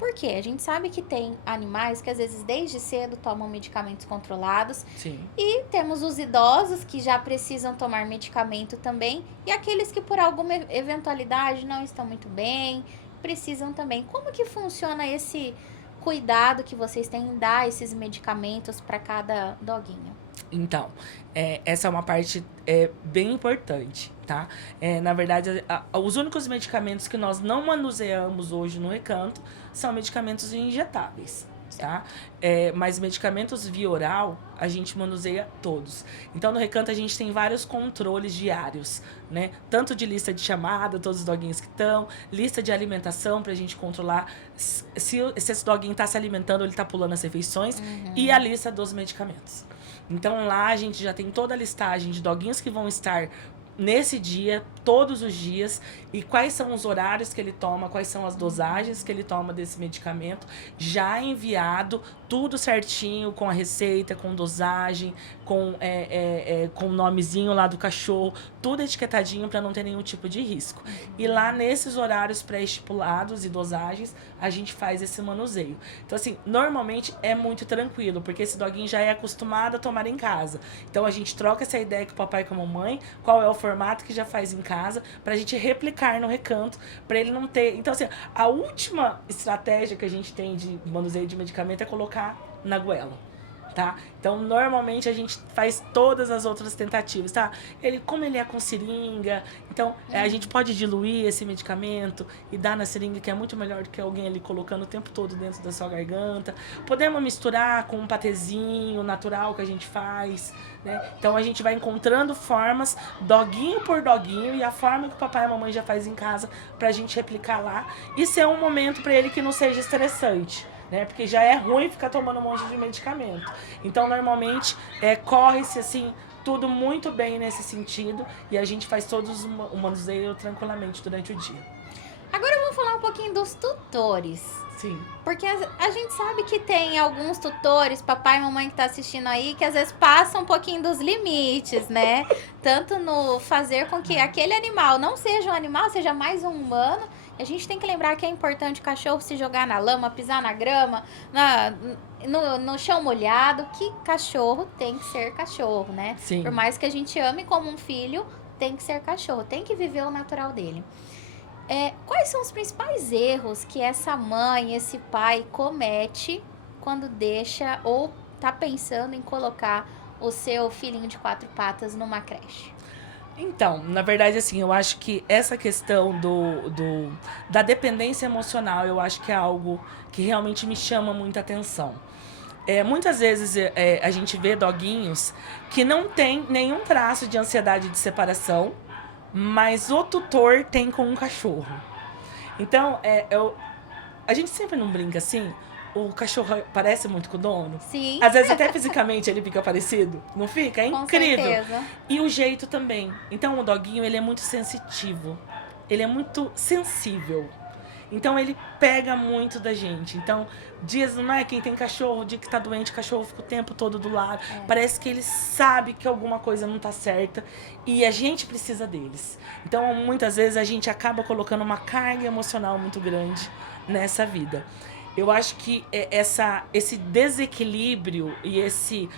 Por quê? A gente sabe que tem animais que às vezes desde cedo tomam medicamentos controlados. Sim. E temos os idosos que já precisam tomar medicamento também. E aqueles que por alguma eventualidade não estão muito bem, precisam também. Como que funciona esse cuidado que vocês têm em dar esses medicamentos para cada doguinho? Então, essa é uma parte bem importante, tá? Na verdade, os únicos medicamentos que nós não manuseamos hoje no Recanto são medicamentos injetáveis, tá? Mas medicamentos via oral, a gente manuseia todos. Então, no Recanto, a gente tem vários controles diários, né? Tanto de lista de chamada, todos os doguinhos que estão, lista de alimentação pra gente controlar se esse doguinho tá se alimentando, ele tá pulando as refeições, e a lista dos medicamentos. Então, lá a gente já tem toda a listagem de doguinhos que vão estar nesse dia, todos os dias, e quais são os horários que ele toma, quais são as dosagens que ele toma desse medicamento, já enviado, tudo certinho, com a receita, com dosagem, com o nomezinho lá do cachorro, tudo etiquetadinho para não ter nenhum tipo de risco. E lá nesses horários pré-estipulados e dosagens, a gente faz esse manuseio. Então, assim, normalmente é muito tranquilo, porque esse doguinho já é acostumado a tomar em casa. Então, a gente troca essa ideia com o papai e com a mamãe, qual é o formato que já faz em casa, pra gente replicar no Recanto, pra ele não ter... Então, assim, a última estratégia que a gente tem de manuseio de medicamento é colocar na goela, tá? Então, normalmente, a gente faz todas as outras tentativas, tá? Como ele é com seringa, então, a gente pode diluir esse medicamento e dar na seringa, que é muito melhor do que alguém ali colocando o tempo todo dentro da sua garganta. Podemos misturar com um patezinho natural que a gente faz, né? Então, a gente vai encontrando formas, doguinho por doguinho, e a forma que o papai e a mamãe já faz em casa, pra gente replicar lá. E ser um momento pra ele que não seja estressante, né? Porque já é ruim ficar tomando um monte de medicamento. Então, normalmente, corre-se, assim, tudo muito bem nesse sentido, e a gente faz todos o manuseio tranquilamente durante o dia. Agora vamos falar um pouquinho dos tutores. Sim. Porque a gente sabe que tem alguns tutores, papai e mamãe que tá assistindo aí, que às vezes passam um pouquinho dos limites, né? Tanto no fazer com que aquele animal não seja um animal, seja mais um humano. A gente tem que lembrar que é importante o cachorro se jogar na lama, pisar na grama, no chão molhado, que cachorro tem que ser cachorro, né? Sim. Por mais que a gente ame como um filho, tem que ser cachorro, tem que viver o natural dele. Quais são os principais erros que essa mãe, esse pai comete quando deixa ou tá pensando em colocar o seu filhinho de 4 patas numa creche? Então, na verdade, assim, eu acho que essa questão da dependência emocional, eu acho que é algo que realmente me chama muita atenção. Muitas vezes a gente vê doguinhos que não tem nenhum traço de ansiedade de separação, mas o tutor tem com um cachorro. Então, a gente sempre não brinca assim, o cachorro parece muito com o dono. Sim. Às vezes até fisicamente ele fica parecido, não fica? É incrível. Com certeza. E o jeito também. Então o doguinho, ele é muito sensitivo. Ele é muito sensível. Então ele pega muito da gente. Então, dias, não é quem tem cachorro, o dia que tá doente, o cachorro fica o tempo todo do lado. Parece que ele sabe que alguma coisa não tá certa e a gente precisa deles. Então, muitas vezes a gente acaba colocando uma carga emocional muito grande nessa vida. Eu acho que esse desequilíbrio e esse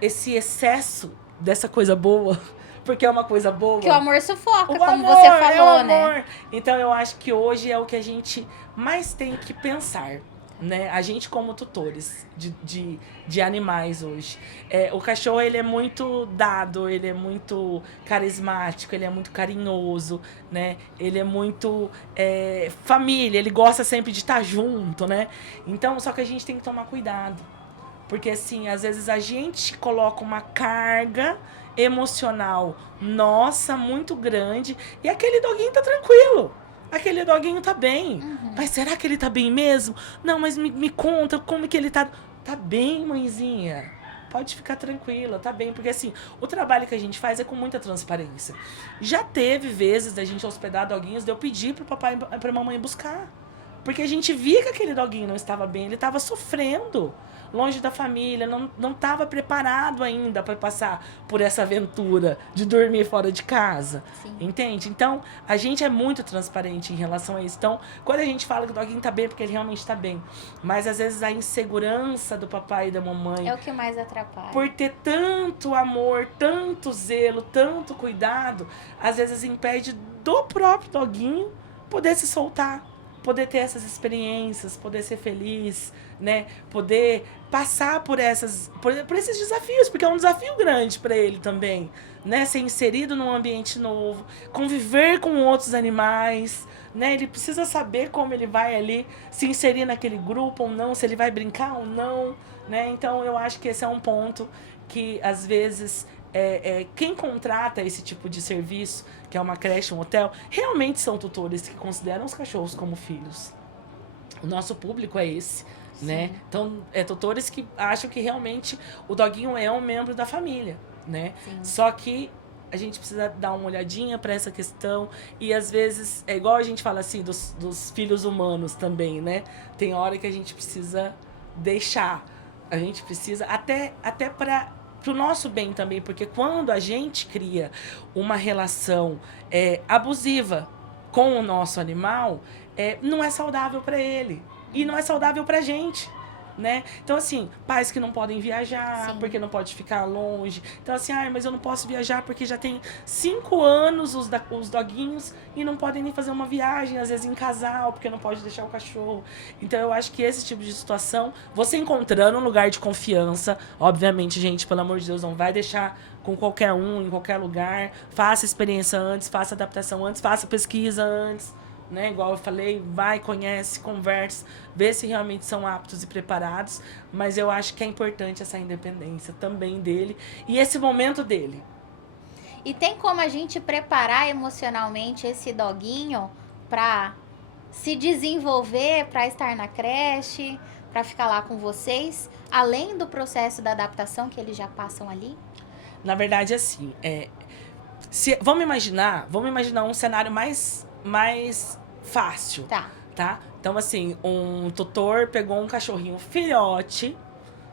excesso dessa coisa boa, porque é uma coisa boa. Que o amor sufoca, O como amor, você é o falou, amor. né? Então eu acho que hoje é o que a gente mais tem que pensar, né? A gente como tutores de animais hoje. O cachorro, ele é muito dado, ele é muito carismático, ele é muito carinhoso, né? Ele é muito família, ele gosta sempre de estar junto, né? Então, só que a gente tem que tomar cuidado. Porque, assim, às vezes a gente coloca uma carga emocional nossa, muito grande, e aquele doguinho tá tranquilo. Aquele doguinho tá bem. Mas será que ele tá bem mesmo? Não, mas me conta como que ele tá. Tá bem, mãezinha. Pode ficar tranquila, tá bem. Porque, assim, o trabalho que a gente faz é com muita transparência. Já teve vezes da gente hospedar doguinhos, de eu pedir pro papai e pra mamãe buscar. Porque a gente via que aquele doguinho não estava bem, ele estava sofrendo, longe da família, não estava preparado ainda para passar por essa aventura de dormir fora de casa. Sim. Entende? Então, a gente é muito transparente em relação a isso. Então, quando a gente fala que o doguinho está bem, é porque ele realmente está bem. Mas, às vezes, a insegurança do papai e da mamãe... É o que mais atrapalha. Por ter tanto amor, tanto zelo, tanto cuidado, às vezes impede do próprio doguinho poder se soltar. Poder ter essas experiências, poder ser feliz, né? Poder passar por esses desafios, porque é um desafio grande para ele também, né? Ser inserido num ambiente novo, conviver com outros animais, né? Ele precisa saber como ele vai ali se inserir naquele grupo ou não, se ele vai brincar ou não, né? Então eu acho que esse é um ponto que às vezes quem contrata esse tipo de serviço, que é uma creche, um hotel, realmente são tutores que consideram os cachorros como filhos. O nosso público é esse, né? Então, tutores que acham que realmente o doguinho é um membro da família, né? Sim. Só que a gente precisa dar uma olhadinha para essa questão e às vezes, é igual a gente fala assim dos filhos humanos também, né? Tem hora que a gente precisa deixar, a gente precisa até para pro nosso bem também, porque quando a gente cria uma relação abusiva com o nosso animal, não é saudável para ele e não é saudável pra gente, né? Então, assim, pais que não podem viajar, Sim. porque não pode ficar longe. Então, assim, mas eu não posso viajar porque já tem 5 anos os doguinhos e não podem nem fazer uma viagem, às vezes em casal, porque não pode deixar o cachorro. Então, eu acho que esse tipo de situação, você encontrando um lugar de confiança, obviamente, gente, pelo amor de Deus, não vai deixar com qualquer um, em qualquer lugar. Faça experiência antes, faça adaptação antes, faça pesquisa antes. Né? Igual eu falei, vai, conhece, conversa, vê se realmente são aptos e preparados, mas eu acho que é importante essa independência também dele e esse momento dele. E tem como a gente preparar emocionalmente esse doguinho para se desenvolver, para estar na creche, para ficar lá com vocês, além do processo da adaptação que eles já passam ali? Na verdade, assim, vamos imaginar um cenário mais fácil. Tá? Então, assim, um tutor pegou um cachorrinho filhote,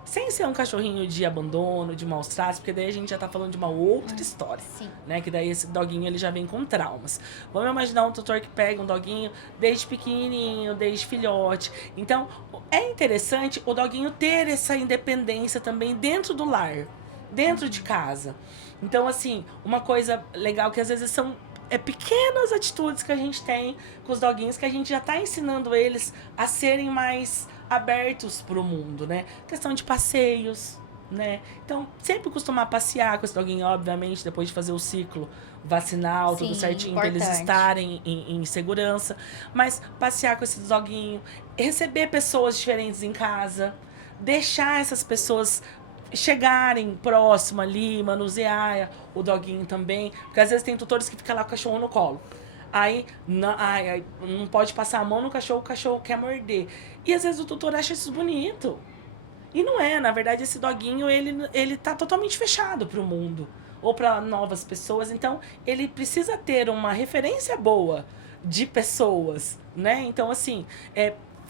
sem ser um cachorrinho de abandono, de maus tratos, porque daí a gente já tá falando de uma outra história. Sim. Né? Que daí esse doguinho ele já vem com traumas. Vamos imaginar um tutor que pega um doguinho desde pequenininho, desde filhote. Então, é interessante o doguinho ter essa independência também dentro do lar, dentro de casa. Então, assim, uma coisa legal que às vezes são pequenas atitudes que a gente tem com os doguinhos, que a gente já tá ensinando eles a serem mais abertos pro mundo, né? Questão de passeios, né? Então, sempre costumar passear com esse doguinho, obviamente, depois de fazer o ciclo vacinal, tudo certinho, pra eles estarem em segurança. Mas passear com esse doguinho, receber pessoas diferentes em casa, deixar essas pessoas chegarem próximo ali, manusear o doguinho também. Porque às vezes tem tutores que ficam lá com o cachorro no colo. Aí não pode passar a mão no cachorro, o cachorro quer morder. E às vezes o tutor acha isso bonito. E não é, na verdade esse doguinho, ele tá totalmente fechado pro mundo. Ou para novas pessoas. Então ele precisa ter uma referência boa de pessoas, né? Então, assim,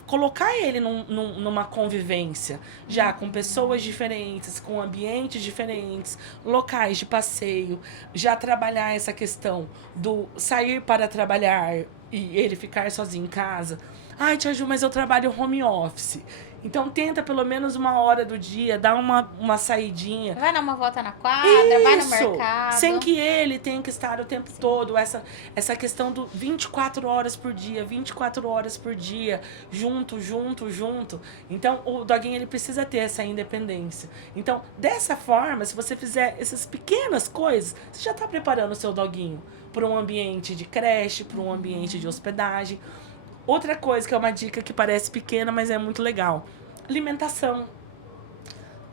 colocar ele numa convivência, já com pessoas diferentes, com ambientes diferentes, locais de passeio, já trabalhar essa questão do sair para trabalhar e ele ficar sozinho em casa. Ai, Tia Ju, mas eu trabalho home office. Então tenta pelo menos uma hora do dia, dar uma saidinha. Vai dar uma volta na quadra, vai no mercado. Sem que ele tenha que estar o tempo todo. Essa questão do 24 horas por dia, 24 horas por dia, junto. Então, o doguinho, ele precisa ter essa independência. Então, dessa forma, se você fizer essas pequenas coisas, você já está preparando o seu doguinho para um ambiente de creche, para um ambiente de hospedagem. Outra coisa que é uma dica que parece pequena, mas é muito legal. Alimentação.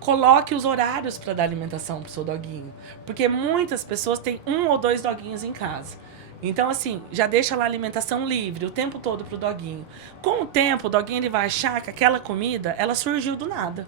Coloque os horários para dar alimentação pro seu doguinho. Porque muitas pessoas têm 1 ou 2 doguinhos em casa. Então, assim, já deixa lá a alimentação livre o tempo todo pro doguinho. Com o tempo, o doguinho ele vai achar que aquela comida, ela surgiu do nada.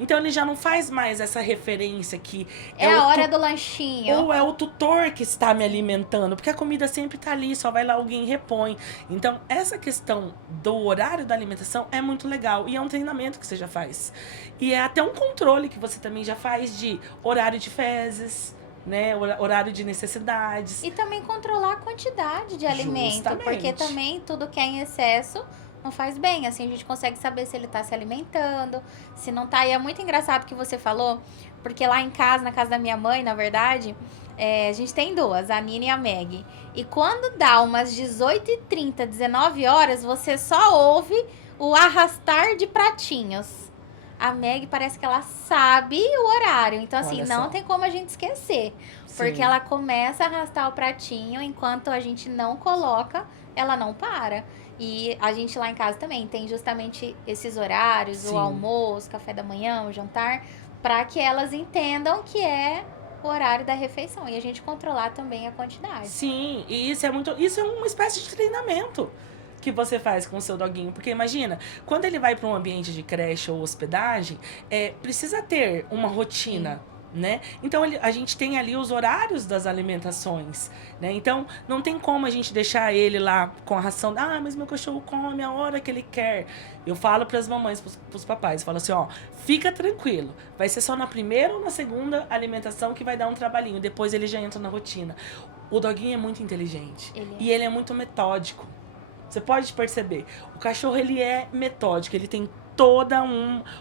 Então ele já não faz mais essa referência que é a hora do lanchinho. Ou é o tutor que está me alimentando, porque a comida sempre está ali, só vai lá alguém e repõe. Então essa questão do horário da alimentação é muito legal e é um treinamento que você já faz. E é até um controle que você também já faz de horário de fezes, né, horário de necessidades. E também controlar a quantidade de alimento, Justamente. porque também tudo que é em excesso não faz bem, assim a gente consegue saber se ele tá se alimentando, se não tá. E é muito engraçado que você falou, porque lá em casa, na casa da minha mãe, na verdade, a gente tem 2, a Nina e a Meg. E quando dá umas 18h30, 19 horas, você só ouve o arrastar de pratinhos. A Meg parece que ela sabe o horário, então assim, não tem como a gente esquecer. Porque Sim. ela começa a arrastar o pratinho, enquanto a gente não coloca, ela não para. E a gente lá em casa também tem justamente esses horários, Sim. o almoço, café da manhã, o jantar, para que elas entendam que é o horário da refeição e a gente controlar também a quantidade. Sim, e isso é uma espécie de treinamento que você faz com o seu doguinho, porque imagina, quando ele vai para um ambiente de creche ou hospedagem, precisa ter uma rotina. Sim. Né? Então a gente tem ali os horários das alimentações, né? Então não tem como a gente deixar ele lá com a ração. Ah, mas meu cachorro come a hora que ele quer. Eu falo para as mamães, para os papais, falo assim, ó, fica tranquilo, vai ser só na primeira ou na segunda alimentação que vai dar um trabalhinho, depois ele já entra na rotina. O doguinho é muito inteligente e ele é muito metódico. Você pode perceber, o cachorro ele é metódico, ele tem toda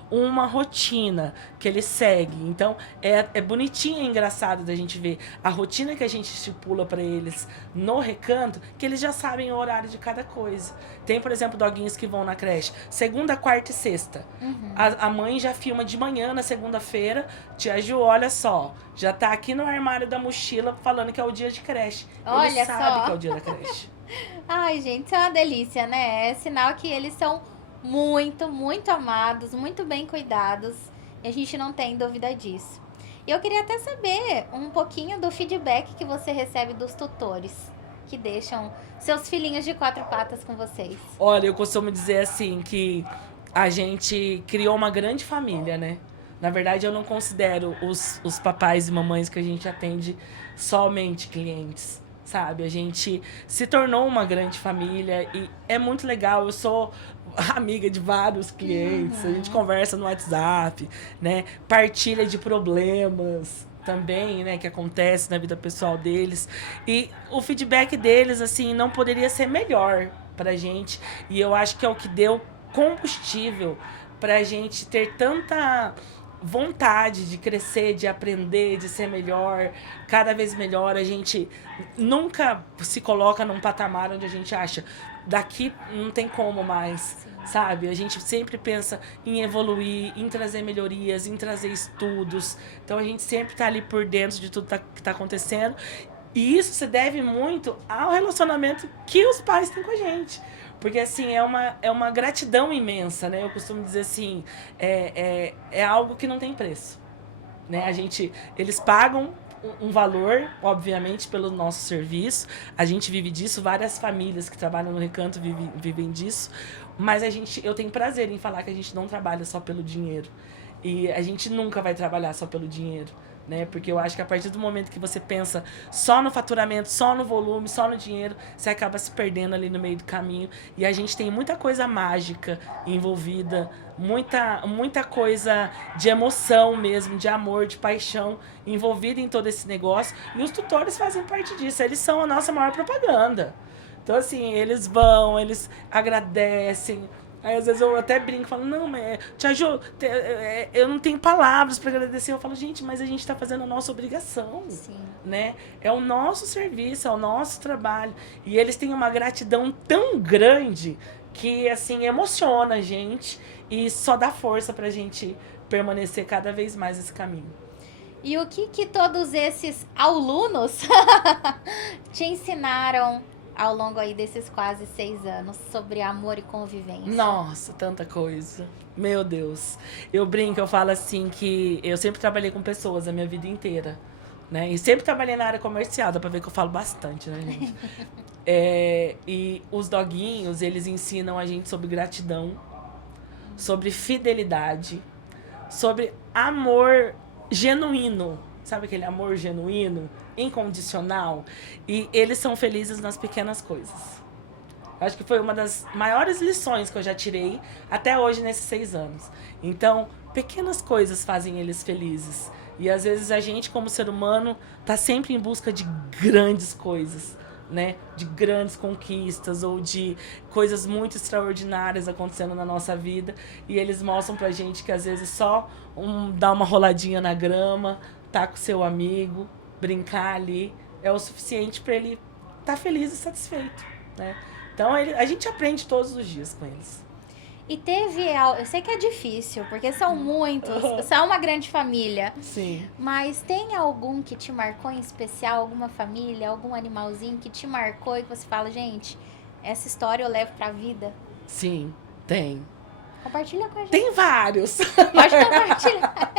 uma rotina que ele segue. Então, é bonitinho e engraçado da gente ver a rotina que a gente estipula para eles no recanto, que eles já sabem o horário de cada coisa. Tem, por exemplo, doguinhos que vão na creche segunda, quarta e sexta. Uhum. A mãe já filma de manhã, na segunda-feira, Tia Ju, olha só, já tá aqui no armário da mochila falando que é o dia de creche. Olha ele sabe só. que é o dia da creche. Ai, gente, isso é uma delícia, né? É sinal que eles são muito, muito amados, muito bem cuidados. E a gente não tem dúvida disso. E eu queria até saber um pouquinho do feedback que você recebe dos tutores que deixam seus filhinhos de 4 patas com vocês. Olha, eu costumo dizer assim que a gente criou uma grande família, né? Na verdade, eu não considero os papais e mamães que a gente atende somente clientes, sabe? A gente se tornou uma grande família e é muito legal. Eu sou amiga de vários clientes, a gente conversa no WhatsApp, né? Partilha de problemas também, né, que acontece na vida pessoal deles. E o feedback deles, assim, não poderia ser melhor pra gente. E eu acho que é o que deu combustível pra gente ter tanta vontade de crescer, de aprender, de ser melhor, cada vez melhor. A gente nunca se coloca num patamar onde a gente acha daqui não tem como mais, sabe? A gente sempre pensa em evoluir, em trazer melhorias, em trazer estudos. Então a gente sempre tá ali por dentro de tudo que tá acontecendo. E isso se deve muito ao relacionamento que os pais têm com a gente. Porque, assim, é uma gratidão imensa, né? Eu costumo dizer assim, é algo que não tem preço, né? Eles pagam um valor, obviamente, pelo nosso serviço. A gente vive disso, várias famílias que trabalham no Recanto vivem disso. Mas eu tenho prazer em falar que a gente não trabalha só pelo dinheiro. E a gente nunca vai trabalhar só pelo dinheiro, né? Porque eu acho que a partir do momento que você pensa só no faturamento, só no volume, só no dinheiro, você acaba se perdendo ali no meio do caminho. E a gente tem muita coisa mágica envolvida, muita coisa de emoção mesmo, de amor, de paixão envolvida em todo esse negócio. E os tutores fazem parte disso, eles são a nossa maior propaganda. Então, assim, eles vão, eles agradecem. Aí, às vezes, eu até brinco, falo, não, mas, Tia Ju, eu não tenho palavras para agradecer. Eu falo, gente, mas a gente está fazendo a nossa obrigação, Sim. né? É o nosso serviço, é o nosso trabalho. E eles têm uma gratidão tão grande que, assim, emociona a gente e só dá força pra gente permanecer cada vez mais nesse caminho. E o que todos esses alunos te ensinaram ao longo aí desses quase 6 anos sobre amor e convivência? Nossa, tanta coisa. Meu Deus. Eu brinco, eu falo assim que eu sempre trabalhei com pessoas a minha vida inteira, né? E sempre trabalhei na área comercial, dá pra ver que eu falo bastante, né, gente? E os doguinhos, eles ensinam a gente sobre gratidão, sobre fidelidade, sobre amor genuíno. Sabe aquele amor genuíno, incondicional? E eles são felizes nas pequenas coisas. Acho que foi uma das maiores lições que eu já tirei até hoje nesses 6 anos. Então, pequenas coisas fazem eles felizes. E às vezes a gente, como ser humano, tá sempre em busca de grandes coisas, né? De grandes conquistas ou de coisas muito extraordinárias acontecendo na nossa vida. E eles mostram pra gente que às vezes só dar uma roladinha na grama, tá com seu amigo, brincar ali, é o suficiente para ele estar feliz e satisfeito, né? Então, a gente aprende todos os dias com eles. E teve, eu sei que é difícil, porque são muitos, são uma grande família. Sim. Mas tem algum que te marcou em especial, alguma família, algum animalzinho que te marcou e que você fala, gente, essa história eu levo pra vida? Sim, tem. Compartilha com a gente. Tem vários. Pode compartilhar.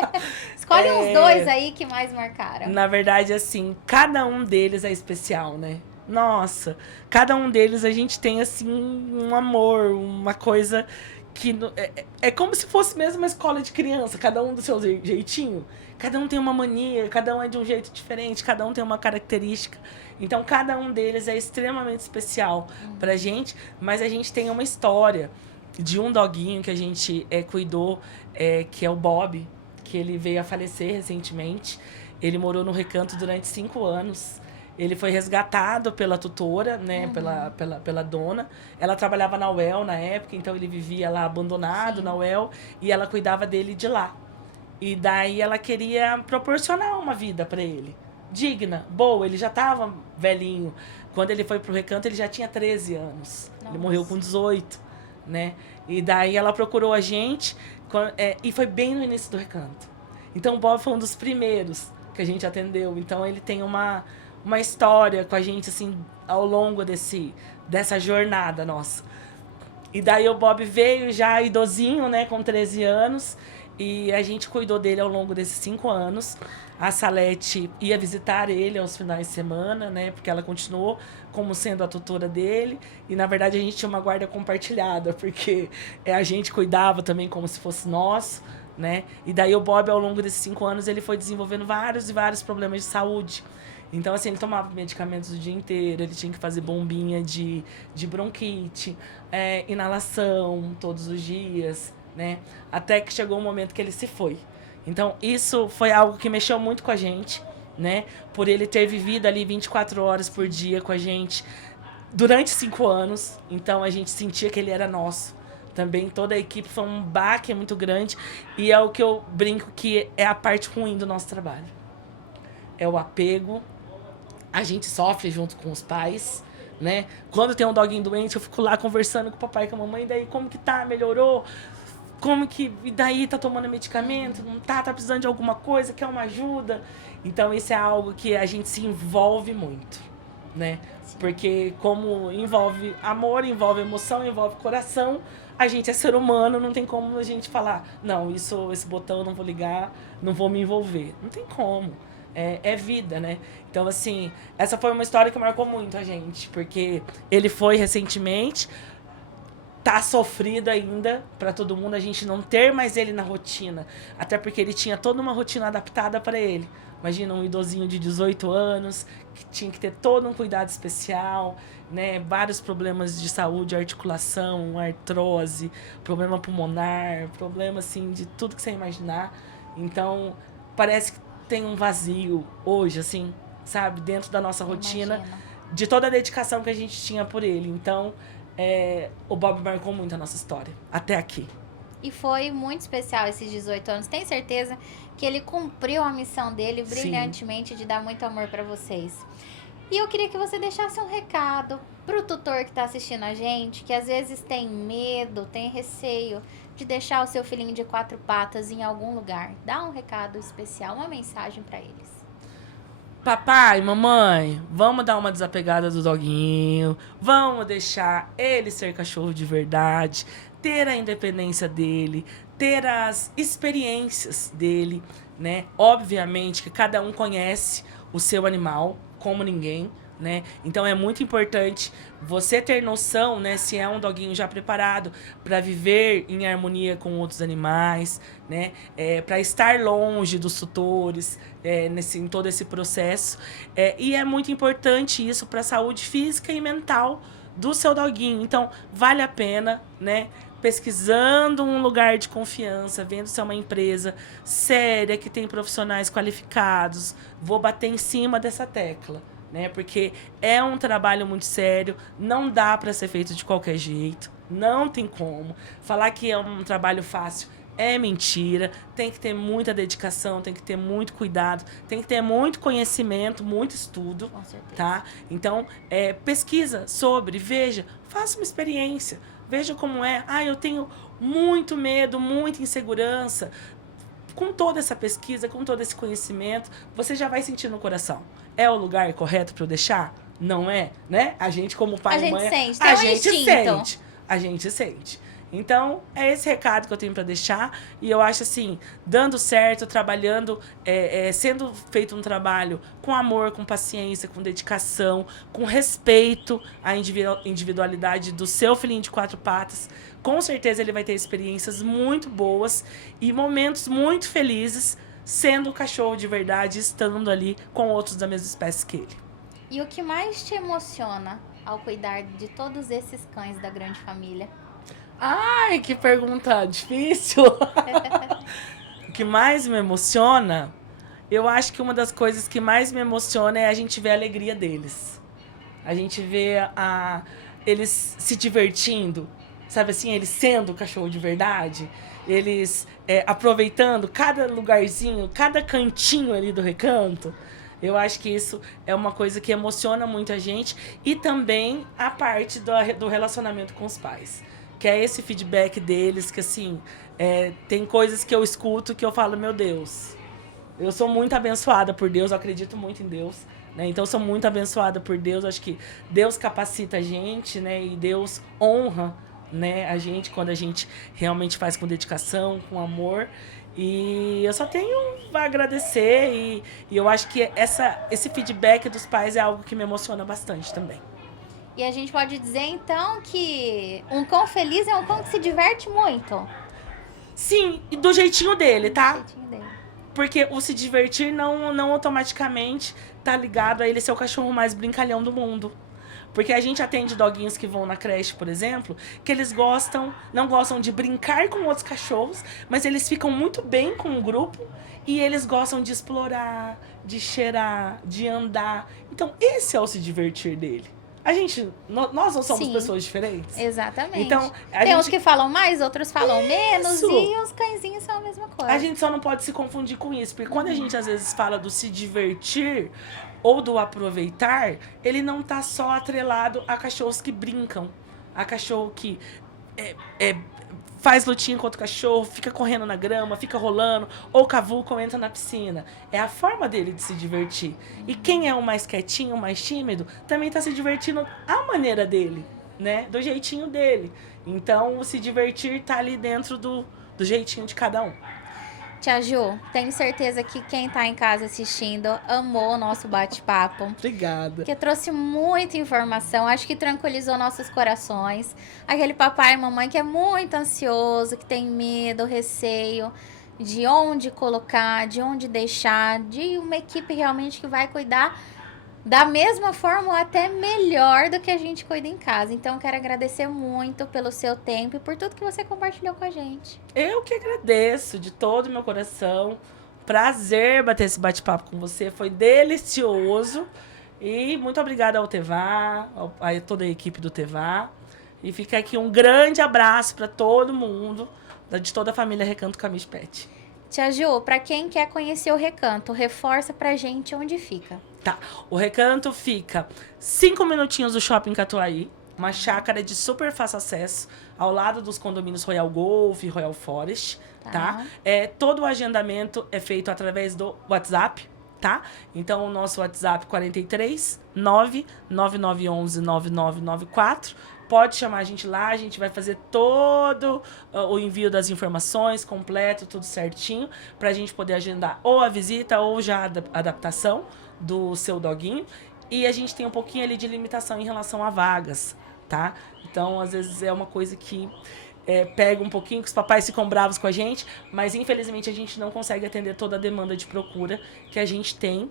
Escolhe uns 2 aí que mais marcaram. Na verdade, assim, cada um deles é especial, né? Nossa, cada um deles a gente tem, assim, um amor, uma coisa que... É como se fosse mesmo uma escola de criança, cada um do seu jeitinho. Cada um tem uma mania, cada um é de um jeito diferente, cada um tem uma característica. Então, cada um deles é extremamente especial pra gente, mas a gente tem uma história de um doguinho que a gente cuidou, que é o Bob, que ele veio a falecer recentemente. Ele morou no Recanto durante 5 anos. Ele foi resgatado pela tutora, né, pela dona. Ela trabalhava na UEL na época, então ele vivia lá abandonado. Sim. Na UEL, e ela cuidava dele de lá. E daí ela queria proporcionar uma vida para ele, digna, boa. Ele já estava velhinho. Quando ele foi pro Recanto, ele já tinha 13 anos. Nossa. Ele morreu com 18, né? E daí ela procurou a gente, e foi bem no início do Recanto. Então o Bob foi um dos primeiros que a gente atendeu. Então ele tem uma história com a gente, assim, ao longo dessa jornada nossa. E daí o Bob veio já idosinho, né, com 13 anos, e a gente cuidou dele ao longo desses 5 anos. A Salete ia visitar ele aos finais de semana, né, porque ela continuou como sendo a tutora dele, e na verdade a gente tinha uma guarda compartilhada, porque a gente cuidava também como se fosse nosso, né, e daí o Bob, ao longo desses 5 anos, ele foi desenvolvendo vários e vários problemas de saúde. Então, assim, ele tomava medicamentos o dia inteiro, ele tinha que fazer bombinha de bronquite, inalação todos os dias, né? Até que chegou um momento que ele se foi. Então, isso foi algo que mexeu muito com a gente, né? Por ele ter vivido ali 24 horas por dia com a gente durante 5 anos. Então, a gente sentia que ele era nosso. Também toda a equipe foi um baque muito grande. E é o que eu brinco que é a parte ruim do nosso trabalho. É o apego. A gente sofre junto com os pais, né? Quando tem um doguinho doente, eu fico lá conversando com o papai e com a mamãe. E daí, como que tá? Melhorou? Como que... E daí, tá tomando medicamento? Não tá? Tá precisando de alguma coisa? Quer uma ajuda? Então, isso é algo que a gente se envolve muito, né? Sim. Porque como envolve amor, envolve emoção, envolve coração, a gente é ser humano, não tem como a gente falar, não, esse botão eu não vou ligar, não vou me envolver. Não tem como. É vida, né? Então, assim, essa foi uma história que marcou muito a gente, porque ele foi recentemente, tá sofrido ainda pra todo mundo a gente não ter mais ele na rotina. Até porque ele tinha toda uma rotina adaptada para ele. Imagina um idosinho de 18 anos, que tinha que ter todo um cuidado especial, né? Vários problemas de saúde, articulação, artrose, problema pulmonar, problema assim de tudo que você imaginar. Então, parece que tem um vazio hoje, assim, sabe? Dentro da nossa rotina, Imagina. de toda a dedicação que a gente tinha por ele. Então, o Bob marcou muito a nossa história, até aqui. E foi muito especial esses 18 anos. Tenho certeza que ele cumpriu a missão dele brilhantemente de dar muito amor para vocês. E eu queria que você deixasse um recado pro tutor que tá assistindo a gente, que às vezes tem medo, tem receio de deixar o seu filhinho de 4 patas em algum lugar. Dá um recado especial, uma mensagem para eles. Papai, mamãe, vamos dar uma desapegada do doguinho, vamos deixar ele ser cachorro de verdade, ter a independência dele, ter as experiências dele, né? Obviamente que cada um conhece o seu animal como ninguém, né? Então é muito importante você ter noção, né, se é um doguinho já preparado para viver em harmonia com outros animais, né? Para estar longe dos tutores, em todo esse processo. E é muito importante isso para a saúde física e mental do seu doguinho. Então, vale a pena, né? Pesquisando um lugar de confiança, vendo se é uma empresa séria, que tem profissionais qualificados. Vou bater em cima dessa tecla, né? Porque é um trabalho muito sério, não dá para ser feito de qualquer jeito, não tem como. Falar que é um trabalho fácil é mentira, tem que ter muita dedicação, tem que ter muito cuidado, tem que ter muito conhecimento, muito estudo, Com certeza. tá? Então, pesquisa sobre, veja, faça uma experiência, veja como é. Eu tenho muito medo, muita insegurança. Com toda essa pesquisa, com todo esse conhecimento, você já vai sentir no coração. É o lugar correto para eu deixar? Não é, né? A gente como pai e mãe, Sente, a tem um gente instinto. sente. A gente sente. Então, é esse recado que eu tenho para deixar. E eu acho assim, dando certo, trabalhando, sendo feito um trabalho com amor, com paciência, com dedicação, com respeito à individualidade do seu filhinho de 4 patas, com certeza ele vai ter experiências muito boas e momentos muito felizes sendo cachorro de verdade, estando ali com outros da mesma espécie que ele. E o que mais te emociona ao cuidar de todos esses cães da grande família? Ai, que pergunta difícil. O que mais me emociona, eu acho que uma das coisas que mais me emociona é a gente ver a alegria deles. A gente vê eles se divertindo, sabe assim, eles sendo cachorro de verdade, eles aproveitando cada lugarzinho, cada cantinho ali do recanto. Eu acho que isso é uma coisa que emociona muito a gente e também a parte do relacionamento com os pais. Que é esse feedback deles, que assim, tem coisas que eu escuto que eu falo, meu Deus, eu sou muito abençoada por Deus, eu acredito muito em Deus, né? Então eu sou muito abençoada por Deus, acho que Deus capacita a gente, né? E Deus honra, né, a gente quando a gente realmente faz com dedicação, com amor. E eu só tenho a agradecer e eu acho que esse feedback dos pais é algo que me emociona bastante também. E a gente pode dizer, então, que um cão feliz é um cão que se diverte muito. Sim, e do jeitinho dele, tá? Do jeitinho dele. Porque o se divertir não automaticamente tá ligado a ele ser o cachorro mais brincalhão do mundo. Porque a gente atende doguinhos que vão na creche, por exemplo, que eles não gostam de brincar com outros cachorros, mas eles ficam muito bem com o grupo e eles gostam de explorar, de cheirar, de andar. Então, esse é o se divertir dele. Nós não somos Sim. pessoas diferentes? Exatamente. Então, Tem uns que falam mais, outros falam menos, Isso. e os cãezinhos são a mesma coisa. A gente só não pode se confundir com isso, porque quando a gente às vezes fala do se divertir ou do aproveitar, ele não tá só atrelado a cachorros que brincam, a cachorro que faz lutinha com outro cachorro, fica correndo na grama, fica rolando, ou cavuca ou entra na piscina. É a forma dele de se divertir. E quem é o mais quietinho, o mais tímido, também tá se divertindo à maneira dele, né? Do jeitinho dele. Então, o se divertir tá ali dentro do jeitinho de cada um. Tia Ju, tenho certeza que quem tá em casa assistindo amou o nosso bate-papo. Obrigada. Porque trouxe muita informação, acho que tranquilizou nossos corações. Aquele papai e mamãe que é muito ansioso, que tem medo, receio de onde colocar, de onde deixar, de uma equipe realmente que vai cuidar da mesma forma ou até melhor do que a gente cuida em casa. Então, quero agradecer muito pelo seu tempo e por tudo que você compartilhou com a gente. Eu que agradeço de todo o meu coração. Prazer bater esse bate-papo com você. Foi delicioso. E muito obrigada ao Tevá, a toda a equipe do Tevá. E fica aqui um grande abraço para todo mundo, de toda a família Recanto Camige Pet. Tia Ju, para quem quer conhecer o Recanto, reforça pra gente onde fica. Tá, o Recanto fica 5 minutinhos do Shopping Catuaí, uma chácara de super fácil acesso, ao lado dos condomínios Royal Golf e Royal Forest, tá? Todo o agendamento é feito através do WhatsApp, tá? Então, o nosso WhatsApp 43 99911 9994. Pode chamar a gente lá, a gente vai fazer todo o envio das informações completo, tudo certinho, pra gente poder agendar ou a visita ou já a adaptação do seu doguinho. E a gente tem um pouquinho ali de limitação em relação a vagas, tá? Então, às vezes é uma coisa que pega um pouquinho, que os papais ficam bravos com a gente, mas infelizmente a gente não consegue atender toda a demanda de procura que a gente tem.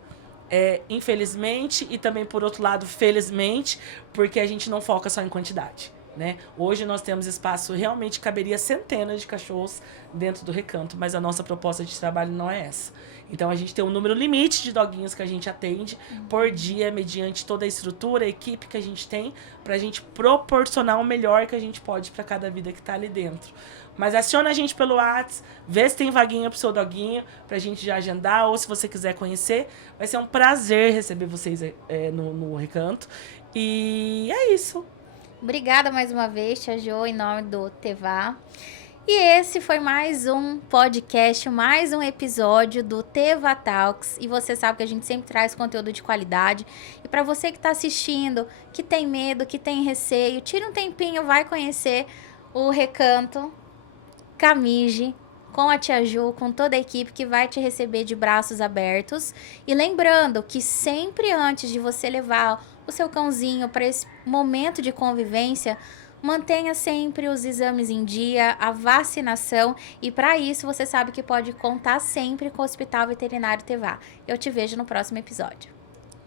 Infelizmente, e também por outro lado, felizmente, porque a gente não foca só em quantidade, né? Hoje nós temos espaço, realmente caberia centenas de cachorros dentro do Recanto, mas a nossa proposta de trabalho não é essa. Então a gente tem um número limite de doguinhos que a gente atende por dia, mediante toda a estrutura, a equipe que a gente tem, pra gente proporcionar o melhor que a gente pode para cada vida que tá ali dentro. Mas aciona a gente pelo WhatsApp, vê se tem vaguinha pro seu doguinho, pra gente já agendar, ou se você quiser conhecer. Vai ser um prazer receber vocês no Recanto. E é isso. Obrigada mais uma vez, Tia Jo, em nome do Tevá. E esse foi mais um podcast, mais um episódio do Tevá Talks. E você sabe que a gente sempre traz conteúdo de qualidade. E para você que está assistindo, que tem medo, que tem receio, tira um tempinho, vai conhecer o Recanto Camige com a Tia Ju, com toda a equipe que vai te receber de braços abertos. E lembrando que sempre antes de você levar o seu cãozinho para esse momento de convivência, mantenha sempre os exames em dia, a vacinação, e para isso você sabe que pode contar sempre com o Hospital Veterinário Tevá. Eu te vejo no próximo episódio.